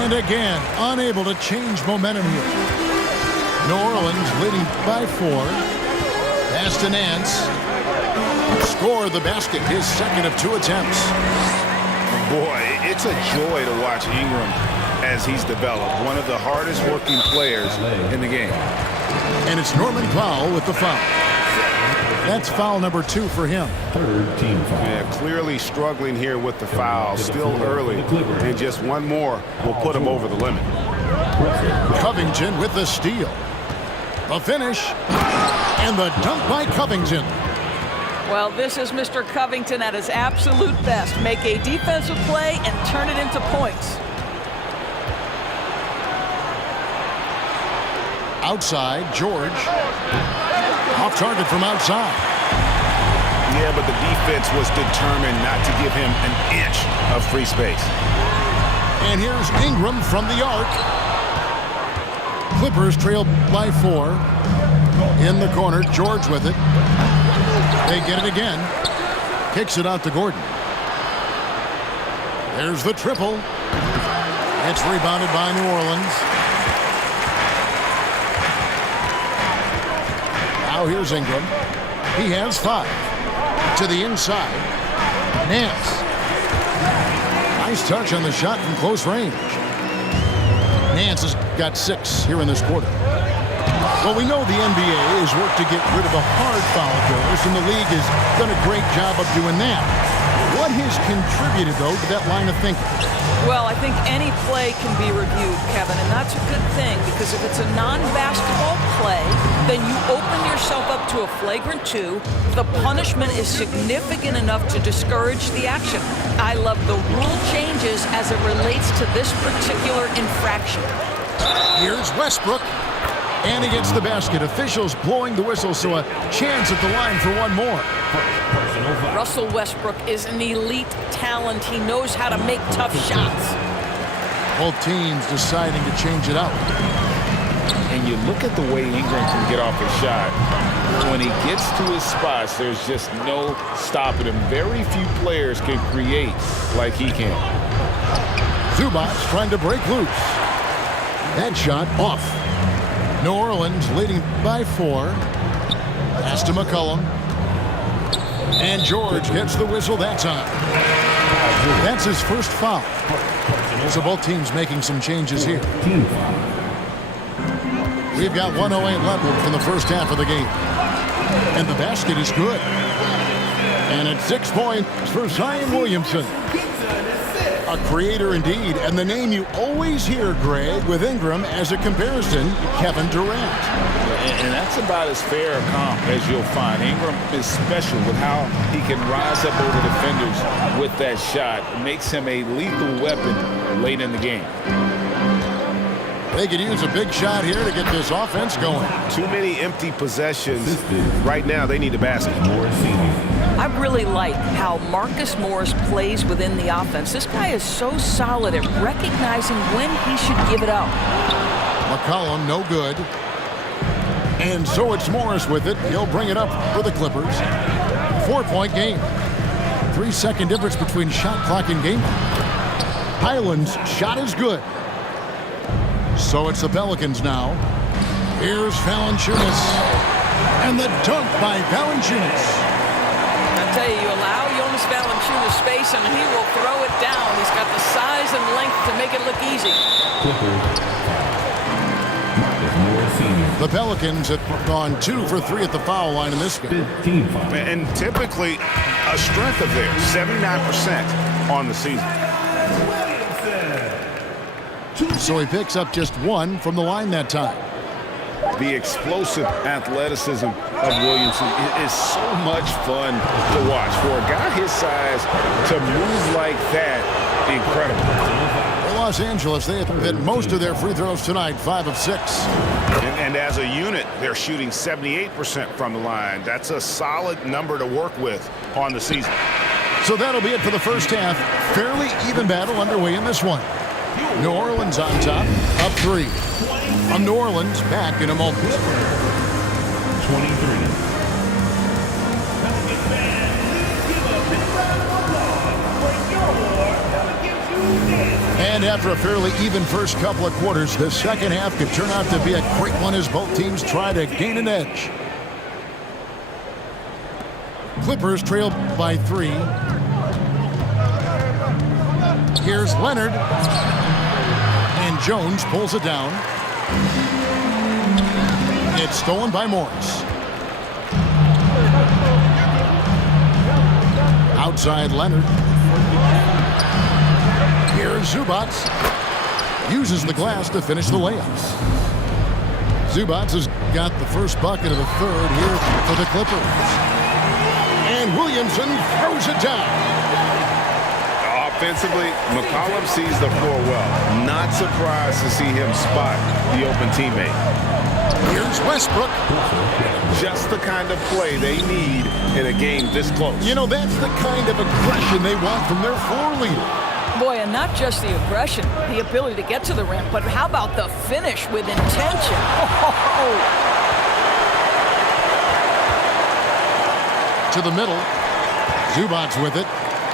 And again, unable to change momentum here. New Orleans leading by 4. Pass to Nance. Score the basket, his second of 2 attempts. Boy, it's a joy to watch Ingram as he's developed. One of the hardest working players in the game. And it's Norman Powell with the foul. That's foul number 2 for him. Third team foul. Yeah, clearly struggling here with the foul. Still early. And just one more will put him over the limit. Covington with the steal. The finish. And the dunk by Covington. Well, this is Mr. Covington at his absolute best. Make a defensive play and turn it into points. Outside, George. Off target from outside. Yeah, but the defense was determined not to give him an inch of free space. And here's Ingram from the arc. Clippers trail by 4. In the corner, George with it. They get it again. Kicks it out to Gordon. There's the triple. It's rebounded by New Orleans. Now here's Ingram. He has 5. To the inside. Nance. Nice touch on the shot from close range. Nance has got 6 here in this quarter. Well, we know the NBA has worked to get rid of the hard foul goals, and the league has done a great job of doing that. What has contributed, though, to that line of thinking? Well, I think any play can be reviewed, Kevin, and that's a good thing because if it's a non-basketball play, then you open yourself up to a flagrant 2. The punishment is significant enough to discourage the action. I love the rule changes as it relates to this particular infraction. Here's Westbrook. And he gets the basket. Officials blowing the whistle, so a chance at the line for one more. Russell Westbrook is an elite talent. He knows how to make tough shots. Both teams deciding to change it up. And you look at the way Ingram can get off a shot. When he gets to his spots, there's just no stopping him. Very few players can create like he can. Zubac trying to break loose. That shot off. New Orleans leading by 4. Pass to McCollum. And George gets the whistle that time. That's his first foul. So both teams making some changes here. We've got 1:08 left from the first half of the game. And the basket is good. And it's 6 points for Zion Williamson. A creator indeed, and the name you always hear, Greg, with Ingram as a comparison, Kevin Durant. And that's about as fair a comp as you'll find. Ingram is special with how he can rise up over defenders with that shot. It makes him a lethal weapon late in the game. They could use a big shot here to get this offense going. Too many empty possessions. Right now, they need a basket. I really like how Marcus Morris plays within the offense. This guy is so solid at recognizing when he should give it up. McCollum, no good. And so it's Morris with it. He'll bring it up for the Clippers. 4-point game. 3-second difference between shot clock and game. Highland's shot is good. So it's the Pelicans now. Here's Valanciunas. And the dunk by Valanciunas. I tell you allow Jonas Valanciunas space and he will throw it down. He's got the size and length to make it look easy. The Pelicans have gone 2 for 3 at the foul line in this game. And typically a strength of theirs, 79% on the season. So he picks up just 1 from the line that time. The explosive athleticism of Williamson is so much fun to watch. For a guy his size to move like that, incredible. For Los Angeles, they have hit most of their free throws tonight, 5 of 6. And as a unit, they're shooting 78% from the line. That's a solid number to work with on the season. So that'll be it for the first half. Fairly even battle underway in this one. New Orleans on top, up 3. New Orleans back in a moment. 23. And after a fairly even first couple of quarters, the second half could turn out to be a great one as both teams try to gain an edge. Clippers trail by 3. Here's Leonard. And Jones pulls it down. It's stolen by Morris. Outside Leonard. Here's Zubac. Uses the glass to finish the layups. Zubac has got the first bucket of the third here for the Clippers. And Williamson throws it down. Offensively, McCollum sees the floor well. Not surprised to see him spot the open teammate. Here's Westbrook. Just the kind of play they need in a game this close. You know, that's the kind of aggression they want from their floor leader. Boy, and not just the aggression, the ability to get to the rim, but how about the finish with intention? To the middle. Zubac with it.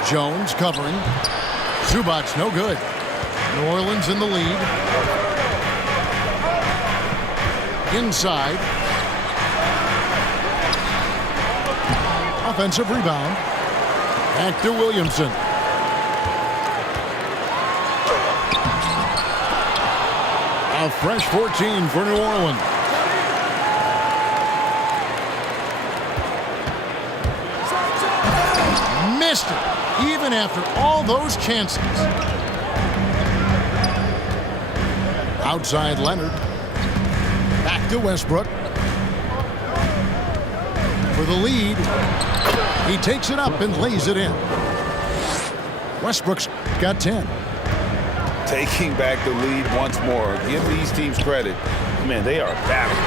Jones covering. Zubac no good. New Orleans in the lead. Inside. Offensive rebound. Back to Williamson. A fresh 14 for New Orleans. Missed it, even after all those chances. Outside Leonard. Back to Westbrook. For the lead. He takes it up and lays it in. Westbrook's got 10. Taking back the lead once more. Give these teams credit. Man, they are battling.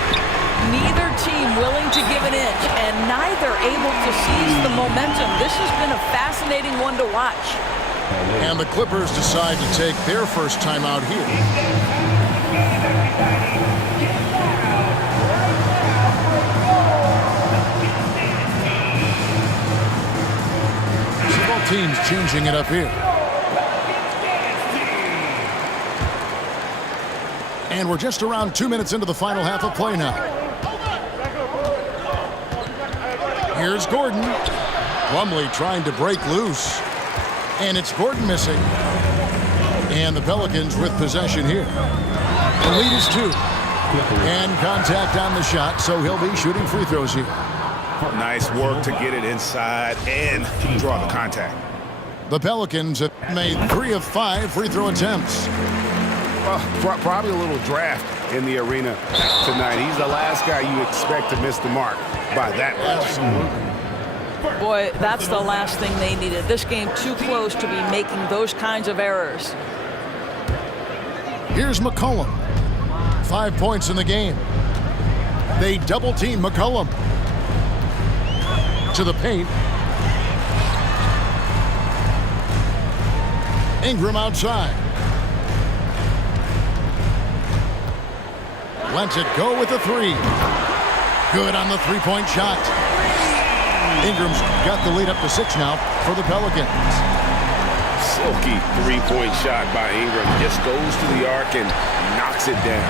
Neither team willing to give an inch, and neither able to seize the momentum. This has been a fascinating one to watch. And the Clippers decide to take their first timeout here. So both teams changing it up here. And we're just around 2 minutes into the final half of play now. Here's Gordon. Plumlee trying to break loose. And it's Gordon missing. And the Pelicans with possession here. The lead is 2. And contact on the shot, so he'll be shooting free throws here. Nice work to get it inside and draw the contact. The Pelicans have made 3 of 5 free throw attempts. Probably a little draft in the arena tonight. He's the last guy you expect to miss the mark by that much. Boy, that's the last thing they needed. This game too close to be making those kinds of errors. Here's McCollum. 5 points in the game. They double team McCollum. To the paint. Ingram outside. Lets it go with the 3. Good on the three-point shot. Ingram's got the lead up to 6 now for the Pelicans. Silky three-point shot by Ingram. Just goes to the arc and knocks it down.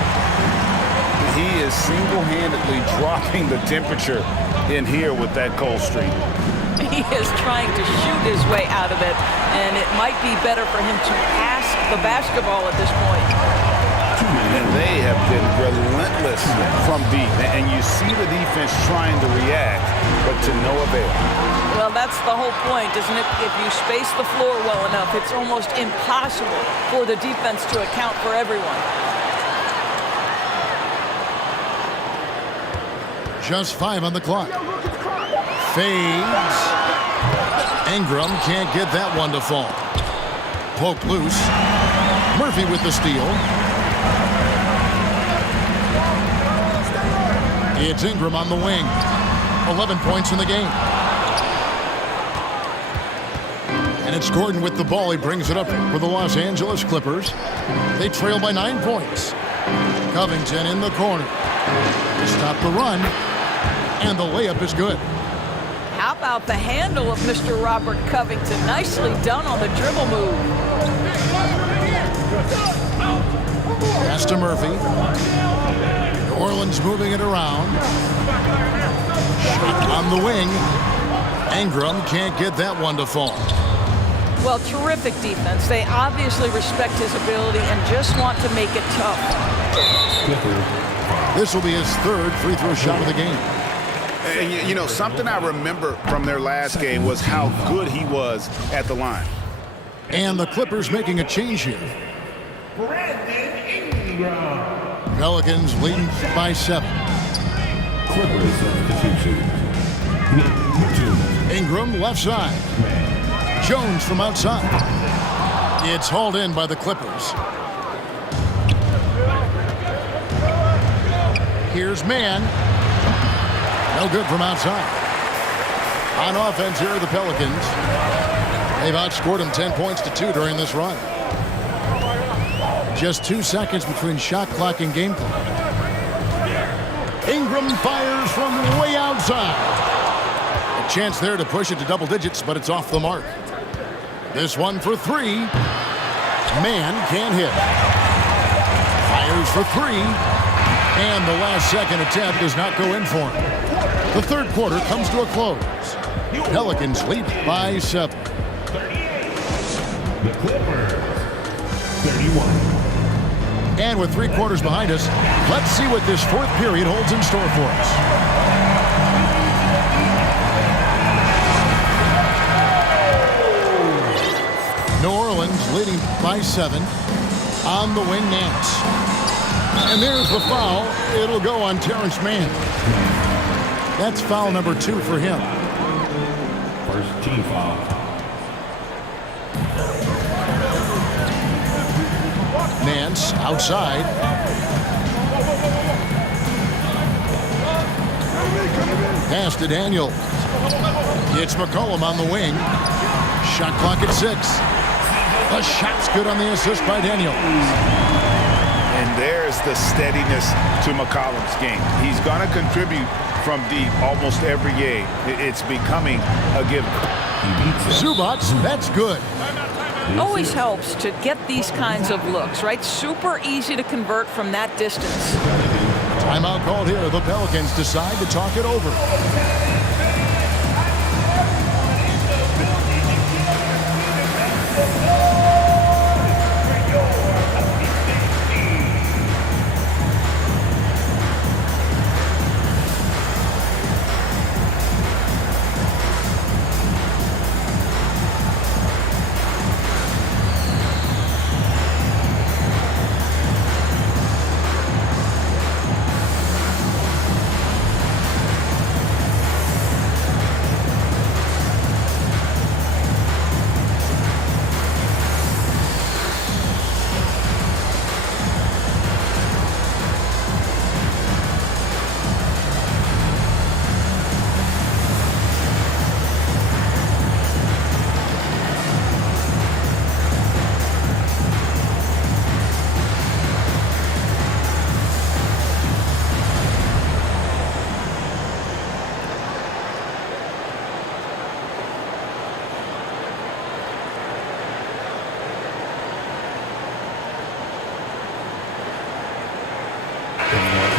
He is single-handedly dropping the temperature in here with that cold streak. He is trying to shoot his way out of it, and it might be better for him to pass the basketball at this point. And they have been relentless from deep. And you see the defense trying to react, but to no avail. Well, that's the whole point, isn't it? If you space the floor well enough, it's almost impossible for the defense to account for everyone. Just 5 on the clock. Fades. Ingram can't get that one to fall. Poke loose. Murphy with the steal. It's Ingram on the wing. 11 points in the game. And it's Gordon with the ball. He brings it up for the Los Angeles Clippers. They trail by 9 points. Covington in the corner. To stop the run. And the layup is good. How about the handle of Mr. Robert Covington? Nicely done on the dribble move. Pass to Murphy. New Orleans moving it around. Shot on the wing. Ingram can't get that one to fall. Well, terrific defense. They obviously respect his ability and just want to make it tough. This will be his 3rd free throw shot of the game. And you know, something I remember from their last game was how good he was at the line. And the Clippers making a change here. Pelicans leading by 7. Clippers substitution. Ingram left side. Jones from outside. It's hauled in by the Clippers. Here's Mann. No good from outside. On offense here are the Pelicans. They've outscored them 10 points to 2 during this run. Just 2 seconds between shot clock and game clock. Ingram fires from way outside. A chance there to push it to double digits, but it's off the mark. This one for 3. Mann can't hit. Fires for 3. And the last second attempt does not go in for him. The third quarter comes to a close. Pelicans lead by 7. The Clippers, 31. And with 3 quarters behind us, let's see what this 4th period holds in store for us. New Orleans leading by 7. On the wing, Nance. And there's the foul. It'll go on Terrence Mann. That's foul number 2 for him. First team foul. Nance outside. Pass to Daniel. It's McCollum on the wing. Shot clock at 6. The shot's good on the assist by Daniel. And there's the steadiness to McCollum's game. He's going to contribute from deep almost every game. It's becoming a given. Zubac, that's good. Always helps to get these kinds of looks, right? Super easy to convert from that distance. Timeout called here. The Pelicans decide to talk it over.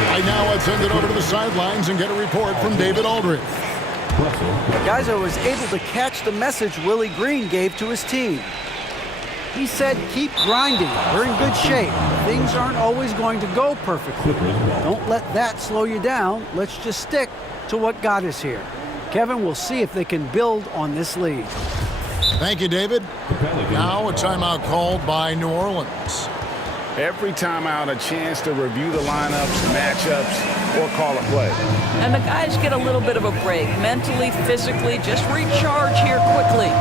I now send it over to the sidelines and get a report from David Aldridge. Guys, I was able to catch the message Willie Green gave to his team. He said, keep grinding. We're in good shape. Things aren't always going to go perfectly. Don't let that slow you down. Let's just stick to what got us here. Kevin, we'll see if they can build on this lead. Thank you, David. Now a timeout called by New Orleans. Every timeout, a chance to review the lineups, matchups, or call a play. And the guys get a little bit of a break, mentally, physically, just recharge here quickly.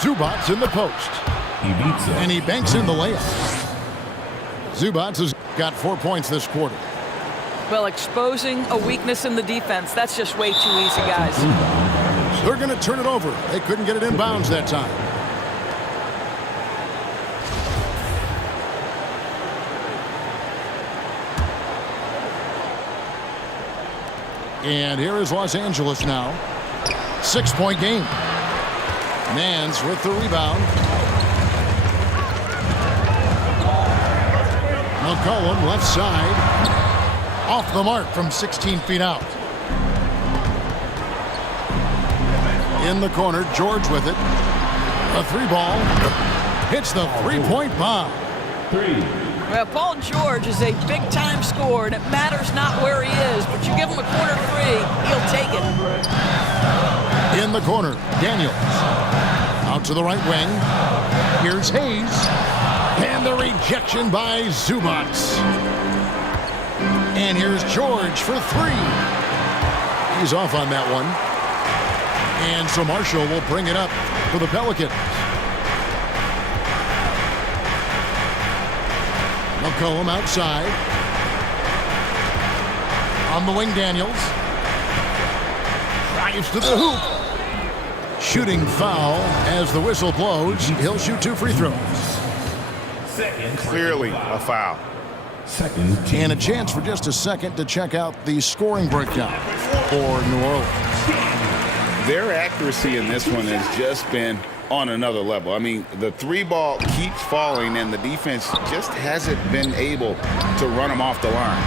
Zubac in the post. And he banks in the layup. Zubac has got 4 points this quarter. Well, exposing a weakness in the defense, that's just way too easy, guys. They're going to turn it over. They couldn't get it inbounds that time. And here is Los Angeles now. 6-point game. Nance with the rebound. McCollum left side. Off the mark from 16 feet out. In the corner, George with it. A 3-ball. Hits the 3-point bomb. Well, Paul George is a big-time scorer, and it matters not where he is, but you give him a corner three, he'll take it. In the corner, Daniels. Out to the right wing. Here's Hayes. And the rejection by Zubac. And here's George for 3. He's off on that one. And so Marshall will bring it up for the Pelicans. McCollum outside. On the wing, Daniels. Drives to the hoop. Shooting foul as the whistle blows. He'll shoot 2 free throws. Clearly a foul. Second team And a chance for just a second to check out the scoring breakdown for New Orleans. Their accuracy in this one has just been on another level. I mean, the three ball keeps falling, and the defense just hasn't been able to run them off the line.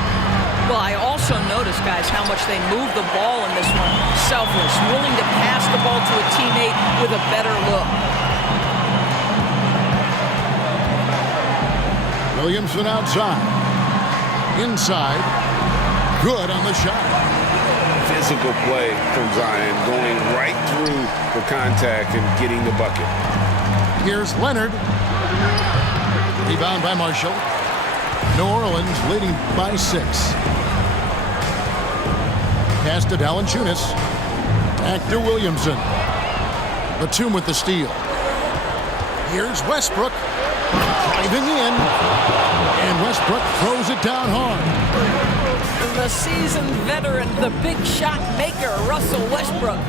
Well, I also noticed, guys, how much they move the ball in this one. Selfless, willing to pass the ball to a teammate with a better look. Williamson outside. Inside. Good on the shot. Physical play from Zion, going right through the contact and getting the bucket. Here's Leonard. Rebound by Marshall. New Orleans leading by 6. Pass to Valanciunas. Back to Williamson. Batum with the steal. Here's Westbrook. Driving in. And Westbrook throws it down hard. The seasoned veteran, the big shot maker, Russell Westbrook.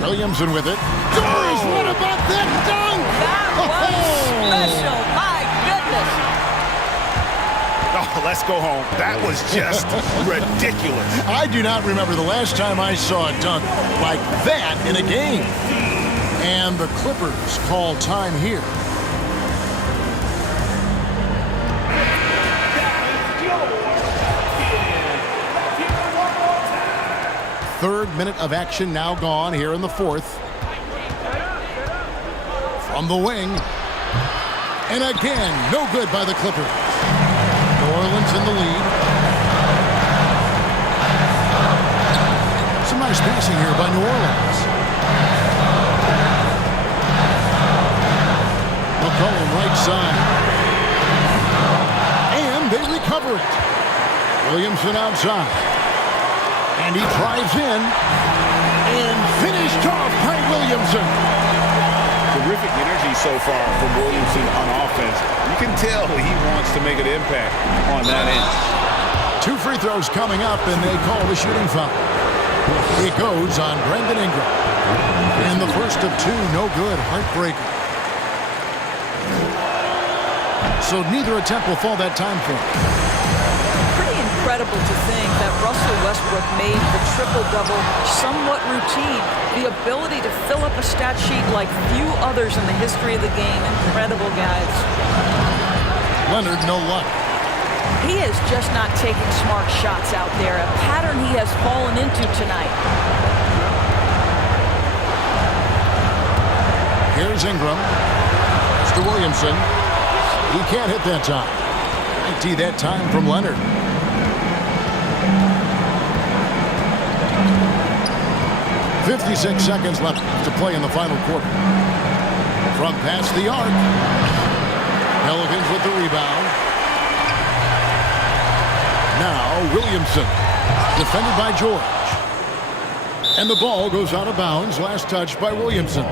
Williamson with it. Doris, what about that dunk? That was special. My goodness. Oh, let's go home. That was just ridiculous. I do not remember the last time I saw a dunk like that in a game. And the Clippers call time here. Third minute of action now gone here in the fourth. From the wing. And again, no good by the Clippers. New Orleans in the lead. Some nice passing here by New Orleans. McCollum right side. And they recover it. Williamson outside. And he drives in and finished off by Williamson. Terrific energy so far from Williamson on offense. You can tell he wants to make an impact on that end. 2 free throws coming up, and they call the shooting foul. It goes on Brandon Ingram. And the first of 2, no good. Heartbreaker. So neither attempt will fall that time for him. Pretty incredible to think that Russell Westbrook made the triple-double somewhat routine. The ability to fill up a stat sheet like few others in the history of the game. Incredible, guys. Leonard, no luck. He is just not taking smart shots out there, a pattern he has fallen into tonight. Here's Ingram. It's to Williamson. He can't hit that time. 90 that time from Leonard. .56 seconds left to play in the final quarter. From past the arc. Pelicans with the rebound. Now Williamson, defended by George. And the ball goes out of bounds. Last touch by Williamson.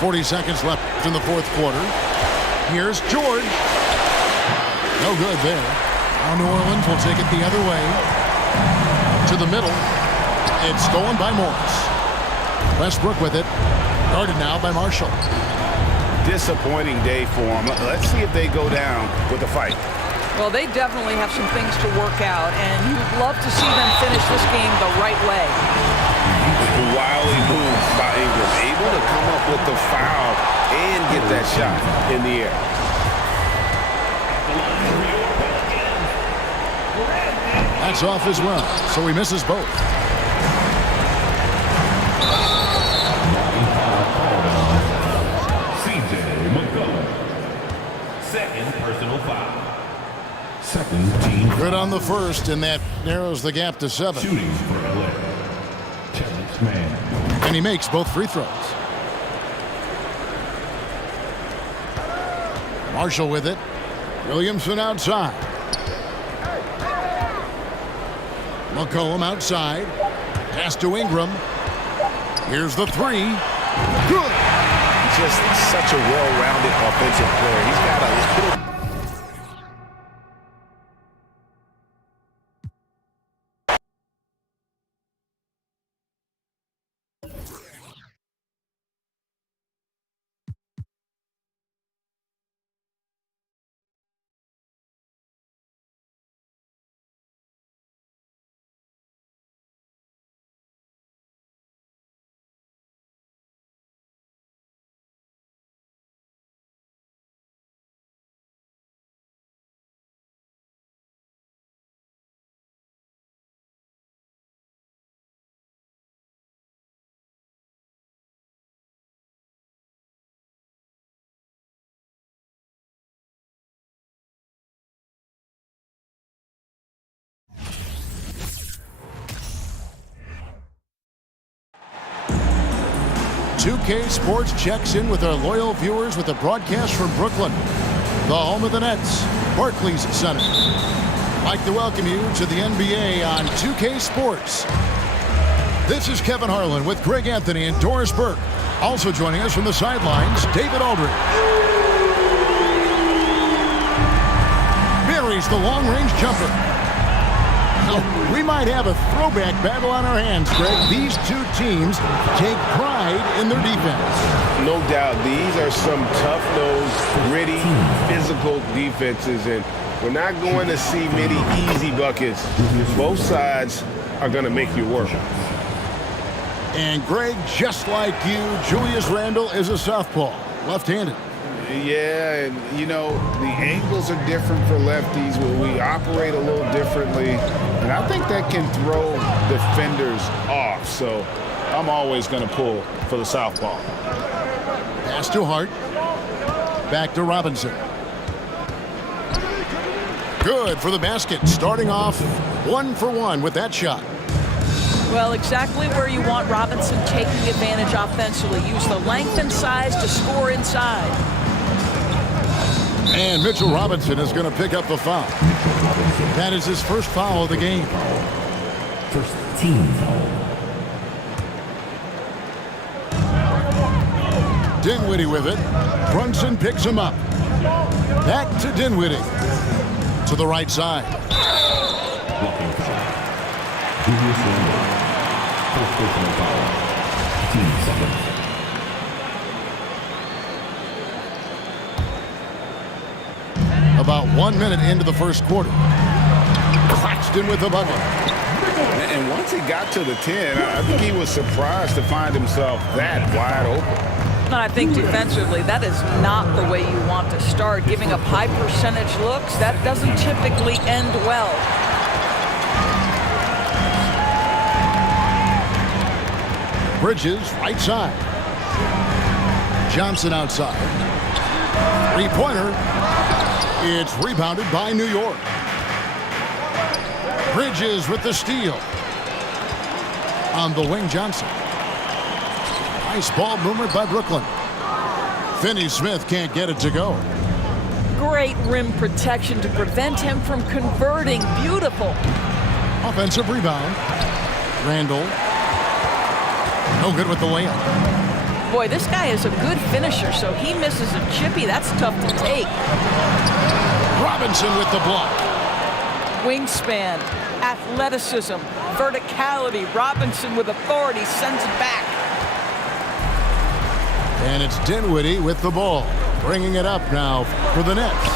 .40 seconds left in the fourth quarter. Here's George. No good there. Now New Orleans will take it the other way. To the middle. It's stolen by Morris. Westbrook with it. Guarded now by Marshall. Disappointing day for them. Let's see if they go down with a fight. Well, they definitely have some things to work out, and you would love to see them finish this game the right way. Wildly moved by Ingram, able to come up with the foul and get that shot in the air. That's off as well, so he misses both. CJ McCollum. Second personal foul. Second team. Good on the first, and that narrows the gap to 7. Shooting for LA. Terrence Mann. And he makes both free throws. Marshall with it. Williamson outside. McCollum outside. Pass to Ingram. Here's the 3. Good. Just such a well-rounded offensive player. He's got a little 2K Sports checks in with our loyal viewers with a broadcast from Brooklyn, the home of the Nets, Barclays Center. I'd like to welcome you to the NBA on 2K Sports. This is Kevin Harlan with Greg Anthony and Doris Burke. Also joining us from the sidelines, David Aldridge. Buries the long-range jumper. Oh, we might have a throwback battle on our hands, Greg. These two teams take pride in their defense. No doubt, these are some tough-nosed, gritty, physical defenses, and we're not going to see many easy buckets. Both sides are going to make you work. And Greg, just like you, Julius Randle is a southpaw, left-handed. Yeah, and you know, the angles are different for lefties. We operate a little differently, and I think that can throw defenders off. So I'm always going to pull for the southpaw. Pass to Hart. Back to Robinson. Good for the basket, starting off 1 for 1 with that shot. Well, exactly where you want Robinson taking advantage offensively. Use the length and size to score inside. And Mitchell Robinson is going to pick up the foul. That is his first foul of the game. First team foul. Dinwiddie with it. Brunson picks him up. Back to Dinwiddie. To the right side. Blocking foul. Julius Randle. First personal foul. Team second. About 1 minute into the first quarter. Claxton with the bucket. And once he got to the 10, I think he was surprised to find himself that wide open. And I think defensively, that is not the way you want to start. Giving up high percentage looks, that doesn't typically end well. Bridges, right side. Johnson outside. Three-pointer. It's rebounded by New York. Bridges with the steal. On the wing, Johnson. Nice ball movement by Brooklyn. Finney-Smith can't get it to go. Great rim protection to prevent him from converting. Beautiful. Offensive rebound. Randle. No good with the layup. Boy, this guy is a good finisher, so he misses a chippy. That's tough to take. Robinson with the block. Wingspan, athleticism, verticality. Robinson with authority sends it back. And it's Dinwiddie with the ball, bringing it up now for the Nets.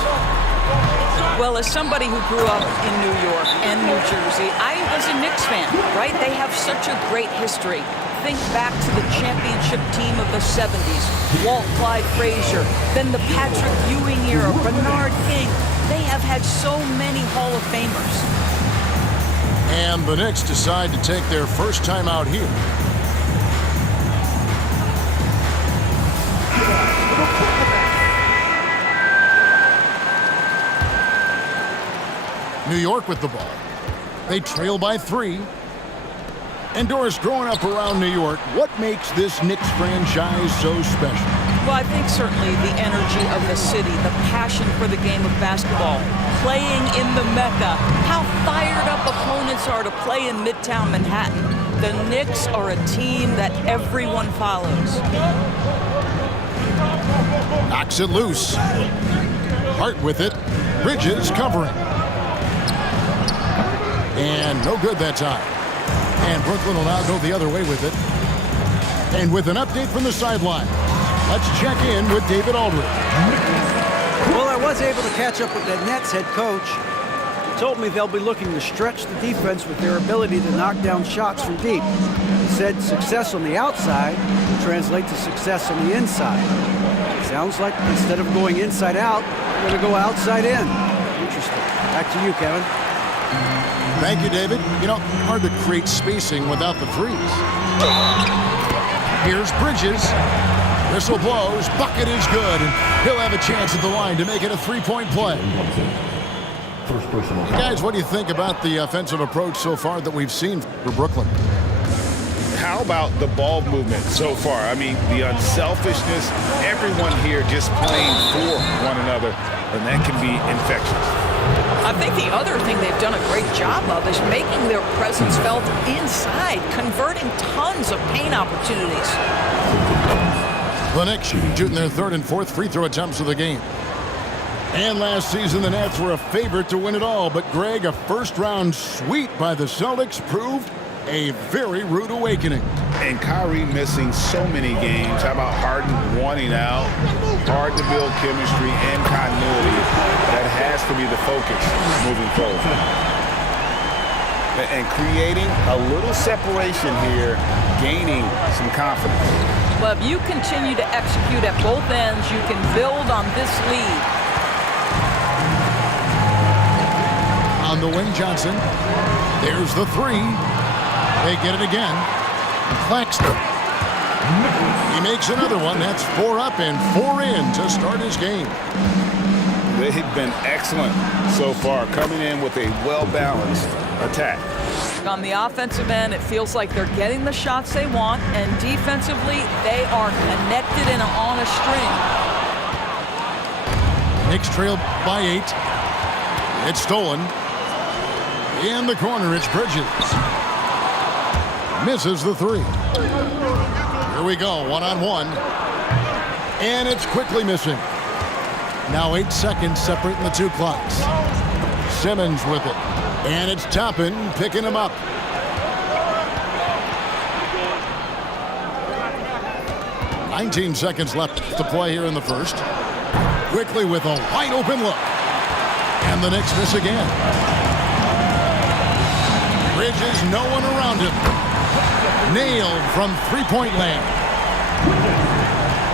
Well, as somebody who grew up in New York and New Jersey, I was a Knicks fan, right? They have such a great history. Think back to the championship team of the 70s, Walt Clyde Frazier, then the Patrick Ewing era, Bernard King. They have had so many Hall of Famers. And the Knicks decide to take their first time out here. New York with the ball. They trail by 3. And Doris, growing up around New York, what makes this Knicks franchise so special? Well, I think certainly the energy of the city, the passion for the game of basketball, playing in the Mecca, how fired up opponents are to play in Midtown Manhattan. The Knicks are a team that everyone follows. Knocks it loose. Hart with it. Bridges covering. And no good that time. And Brooklyn will now go the other way with it. And with an update from the sideline, let's check in with David Aldridge. Well, I was able to catch up with the Nets head coach. He told me they'll be looking to stretch the defense with their ability to knock down shots from deep. He said success on the outside will translate to success on the inside. Sounds like instead of going inside out, we're going to go outside in. Interesting. Back to you, Kevin. Thank you, David. You know, hard to create spacing without the threes. Here's Bridges. Whistle blows. Bucket is good. And he'll have a chance at the line to make it a three-point play. First personal foul. Guys, what do you think about the offensive approach so far that we've seen for Brooklyn? how about the ball movement so far? I mean, the unselfishness, everyone here just playing for one another, and that can be infectious. I think the other thing they've done a great job of is making their presence felt inside, converting tons of paint opportunities. The Knicks shooting their third and fourth free throw attempts of the game. And last season, the Nets were a favorite to win it all. But, Greg, a first-round sweep by the Celtics proved a very rude awakening. And Kyrie missing so many games. How about Harden wanting out? Hard to build chemistry and continuity. That has to be the focus moving forward. And creating a little separation here, gaining some confidence. Well, if you continue to execute at both ends, you can build on this lead. On the wing, Johnson. There's the three. They get it again. Claxton. He makes another one. That's 4 up and 4 in to start his game. They've been excellent so far, coming in with a well-balanced attack. On the offensive end, it feels like they're getting the shots they want, and defensively, they are connected and on a string. Knicks trail by 8. It's stolen. In the corner, it's Bridges. Misses the three. Here we go, one-on-one. And it's quickly missing. Now 8 seconds separating the two clocks. Simmons with it. And it's Toppin picking him up. "19 seconds left to play here in the first. Quickly with a wide open look. And the Knicks miss again. Bridges, no one around him. Nailed from three-point land.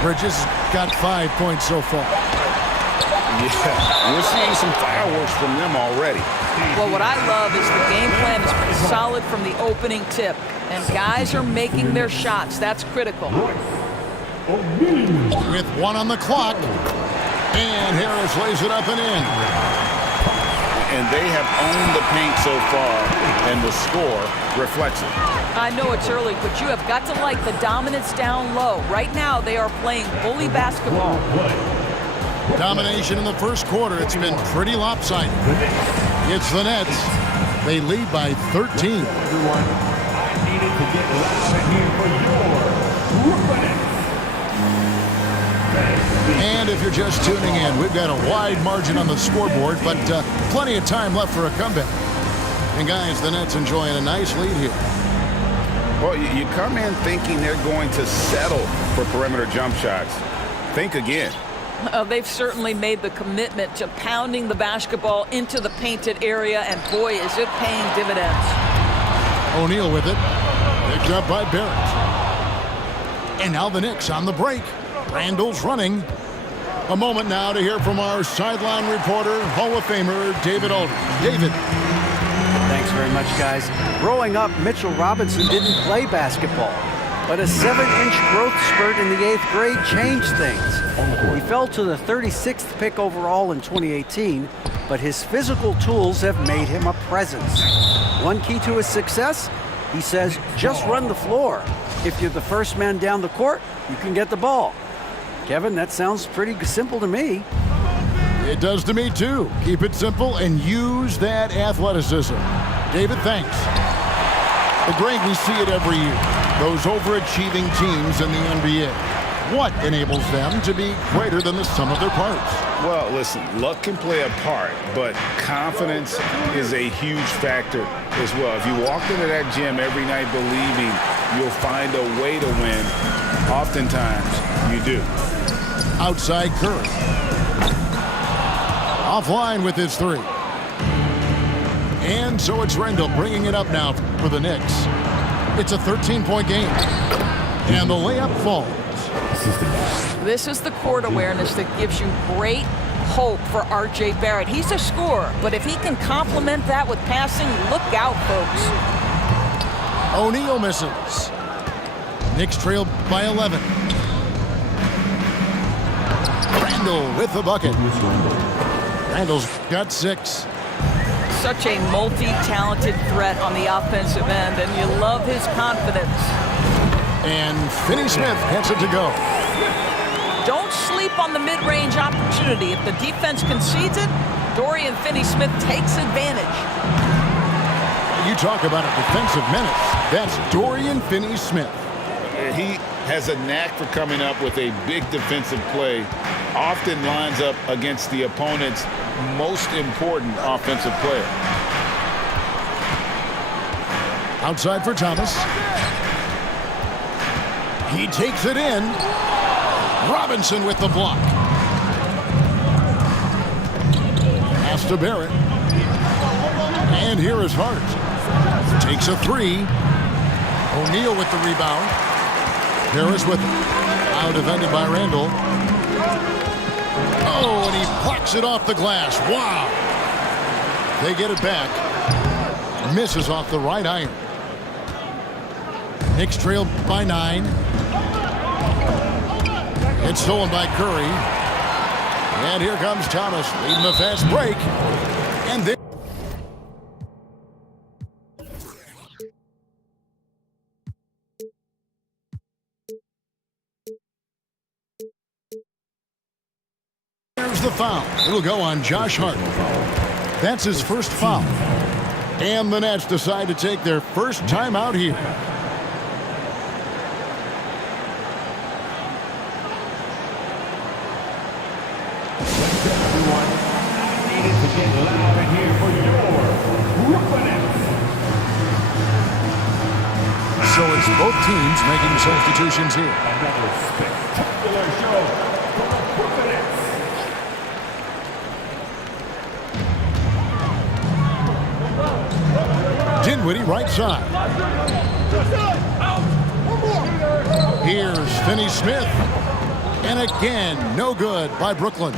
Bridges got 5 points so far. Yeah, we're seeing some fireworks from them already. Well, what I love is the game plan has been solid from the opening tip, and guys are making their shots. That's critical. With 1 on the clock, and Harris lays it up and in. And they have owned the paint so far, and the score reflects it. I know it's early, but you have got to like the dominance down low. Right now, they are playing bully basketball. Domination in the first quarter. It's been pretty lopsided. It's the Nets. They lead by 13. And if you're just tuning in, we've got a wide margin on the scoreboard, but plenty of time left for a comeback. And guys, the Nets enjoying a nice lead here. Well, you come in thinking they're going to settle for perimeter jump shots. Think again. They've certainly made the commitment to pounding the basketball into the painted area, and boy, is it paying dividends. O'Neal with it. Picked up by Barrett. And now the Knicks on the break. Randall's running. A moment now to hear from our sideline reporter, Hall of Famer David Aldridge. David. Thanks very much, guys. Growing up, Mitchell Robinson didn't play basketball, but a 7-inch growth spurt in the 8th grade changed things. He fell to the 36th pick overall in 2018, but his physical tools have made him a presence. One key to his success, he says, just run the floor. If you're the first man down the court, you can get the ball. Kevin, that sounds pretty simple to me. It does to me, too. Keep it simple and use that athleticism. David, thanks. But Greg, we see it every year. Those overachieving teams in the NBA. What enables them to be greater than the sum of their parts? Well, listen, luck can play a part, but confidence is a huge factor as well. If you walked into that gym every night believing you'll find a way to win, oftentimes you do. Outside Curry. Offline with his three. And so it's Randall bringing it up now for the Knicks. It's a 13-point game. And the layup falls. This is the court awareness that gives you great hope for R.J. Barrett. He's a scorer, but if he can complement that with passing, look out, folks. O'Neal misses. Knicks trail by 11. Randall with the bucket. Randall's got 6. Such a multi-talented threat on the offensive end, and you love his confidence. And Finney Smith gets it to go. Don't sleep on the mid-range opportunity. If the defense concedes it, Dorian Finney-Smith takes advantage. You talk about a defensive menace. That's Dorian Finney-Smith. He has a knack for coming up with a big defensive play. Often lines up against the opponent's most important offensive player. Outside for Thomas. He takes it in. Robinson with the block. Pass to Barrett. And here is Hart. Takes a three. O'Neal with the rebound. Harris with it. Now defended by Randall. Oh, and he plucks it off the glass. Wow. They get it back. Misses off the right iron. Knicks trail by 9. It's stolen by Curry. And here comes Thomas leading the fast break. And then there's the foul. It'll go on Josh Hart. That's his first foul. And the Nets decide to take their first timeout here. So it's both teams making substitutions here. Another spectacular show from the Brooklyn Nets. Dinwiddie right side. Here's Finney-Smith. And again, no good by Brooklyn.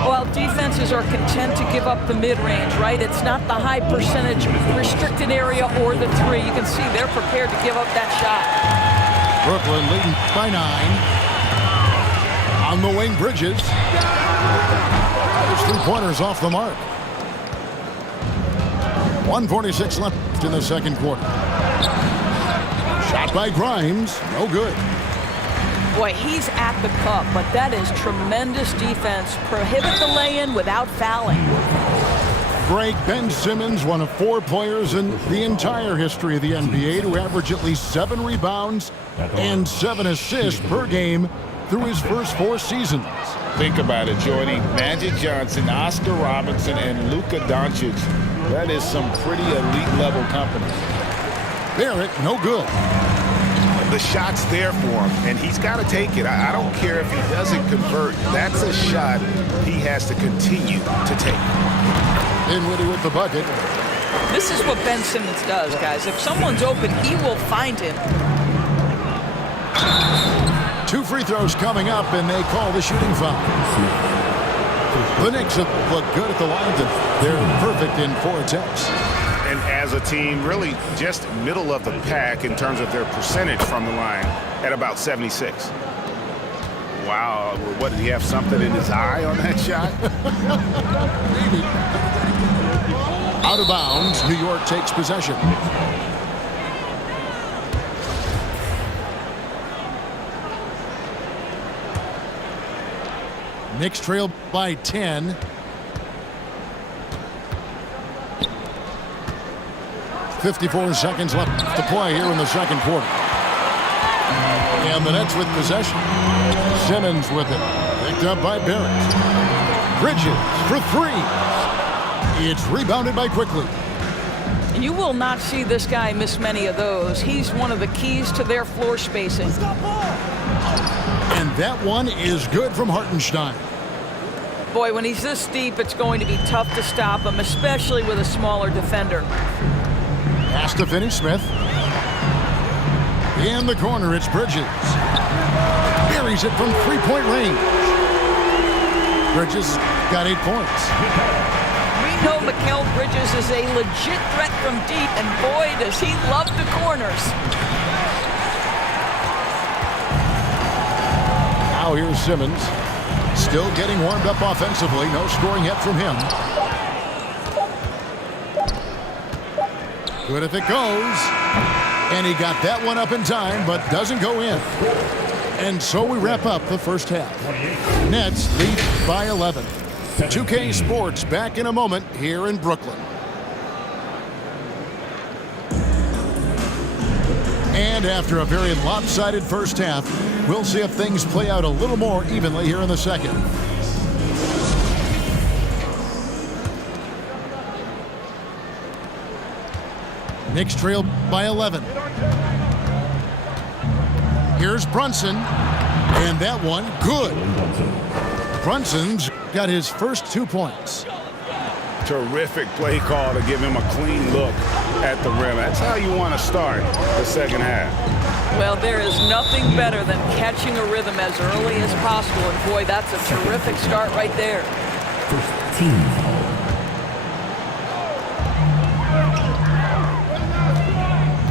Well, defenses are content to give up the mid-range, right? It's not the high percentage restricted area or the three. You can see they're prepared to give up that shot. Brooklyn leading by 9. On the wing, Bridges. His 3-pointers off the mark. 1:46 left in the second quarter. Shot by Grimes. No good. Boy, he's at the cup, but that is tremendous defense. Prohibit the lay-in without fouling. Greg, Ben Simmons, one of 4 players in the entire history of the NBA to average at least 7 rebounds and 7 assists per game through his first 4 seasons. Think about it, Jordy. Magic Johnson, Oscar Robertson, and Luka Doncic. That is some pretty elite level company. Barrett, no good. The shot's there for him, and he's got to take it. I don't care if he doesn't convert. That's a shot he has to continue to take. Dinwiddie with the bucket. This is what Ben Simmons does, guys. If someone's open, he will find him. 2 free throws coming up, and they call the shooting foul. The Knicks have looked good at the line. They're perfect in 4 attempts. And as a team, really just middle of the pack in terms of their percentage from the line at about 76. Wow, what, did he have something in his eye on that shot? Maybe. Out of bounds, New York takes possession. Knicks trail by 10. .54 seconds left to play here in the second quarter. And the Nets with possession. Simmons with it. Picked up by Barrett. Bridges for 3. It's rebounded by Quickly. And you will not see this guy miss many of those. He's one of the keys to their floor spacing. And that one is good from Hartenstein. Boy, when he's this deep, it's going to be tough to stop him, especially with a smaller defender. Pass to Finney-Smith. In the corner, it's Bridges. Buries it from 3-point range. Bridges got 8 points. We know Mikal Bridges is a legit threat from deep, and boy, does he love the corners. Now here's Simmons. Still getting warmed up offensively. No scoring yet from him. Good if it goes. And he got that one up in time, but doesn't go in. And so we wrap up the first half. Nets lead by 11. 2K Sports back in a moment here in Brooklyn. And after a very lopsided first half, we'll see if things play out a little more evenly here in the second. Knicks trail by 11. Here's Brunson. And that one, good. Brunson's got his first 2 points. Terrific play call to give him a clean look at the rim. That's how you want to start the second half. Well, there is nothing better than catching a rhythm as early as possible. And boy, that's a terrific start right there. First team foul.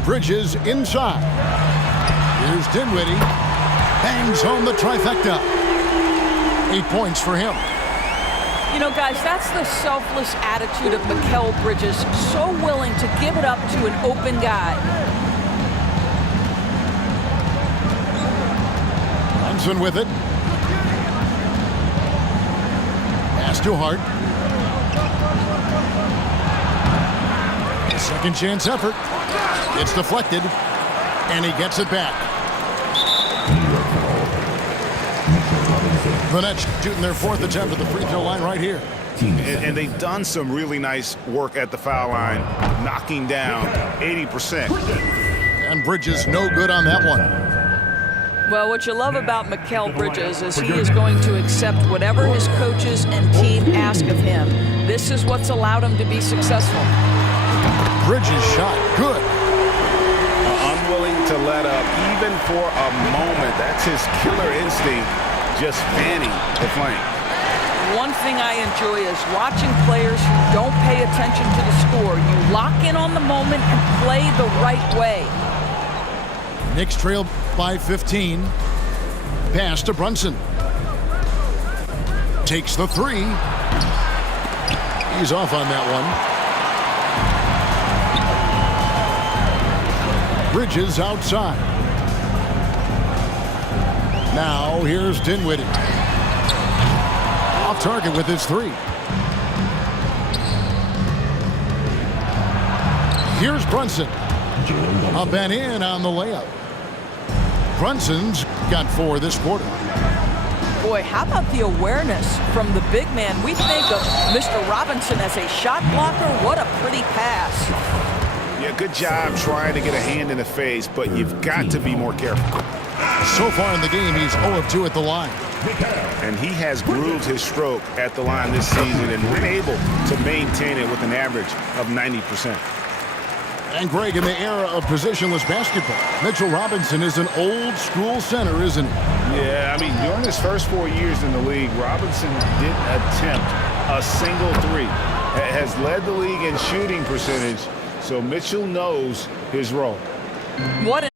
Bridges inside. Here's Dinwiddie. Bangs home the trifecta. 8 points for him. You know, guys, that's the selfless attitude of Mikal Bridges. So willing to give it up to an open guy. Brunson with it. Pass to Hart. Second chance effort. It's deflected, and he gets it back. The Nets shooting their 4th attempt at the free throw line right here. And they've done some really nice work at the foul line, knocking down 80%. And Bridges no good on that one. Well, what you love about Mikal Bridges is he is going to accept whatever his coaches and team ask of him. This is what's allowed him to be successful. Bridges shot good. Unwilling to let up even for a moment. That's his killer instinct, just fanning the flame. One thing I enjoy is watching players who don't pay attention to the score. You lock in on the moment and play the right way. Knicks trail by 15. Pass to Brunson. Takes the 3. He's off on that one. Bridges outside. Now here's Dinwiddie. Off target with his 3. Here's Brunson. Up and in on the layup. Brunson's got 4 this quarter. Boy, how about the awareness from the big man? We think of Mr. Robinson as a shot blocker. What a pretty pass. Yeah, good job trying to get a hand in the face, but you've got to be more careful. So far in the game, he's 0 of 2 at the line. And he has grooved his stroke at the line this season and been able to maintain it with an average of 90%. And Greg, in the era of positionless basketball, Mitchell Robinson is an old school center, isn't he? Yeah, I mean, during his first 4 years in the league, Robinson didn't attempt a single 3. Has led the league in shooting percentage, so Mitchell knows his role. What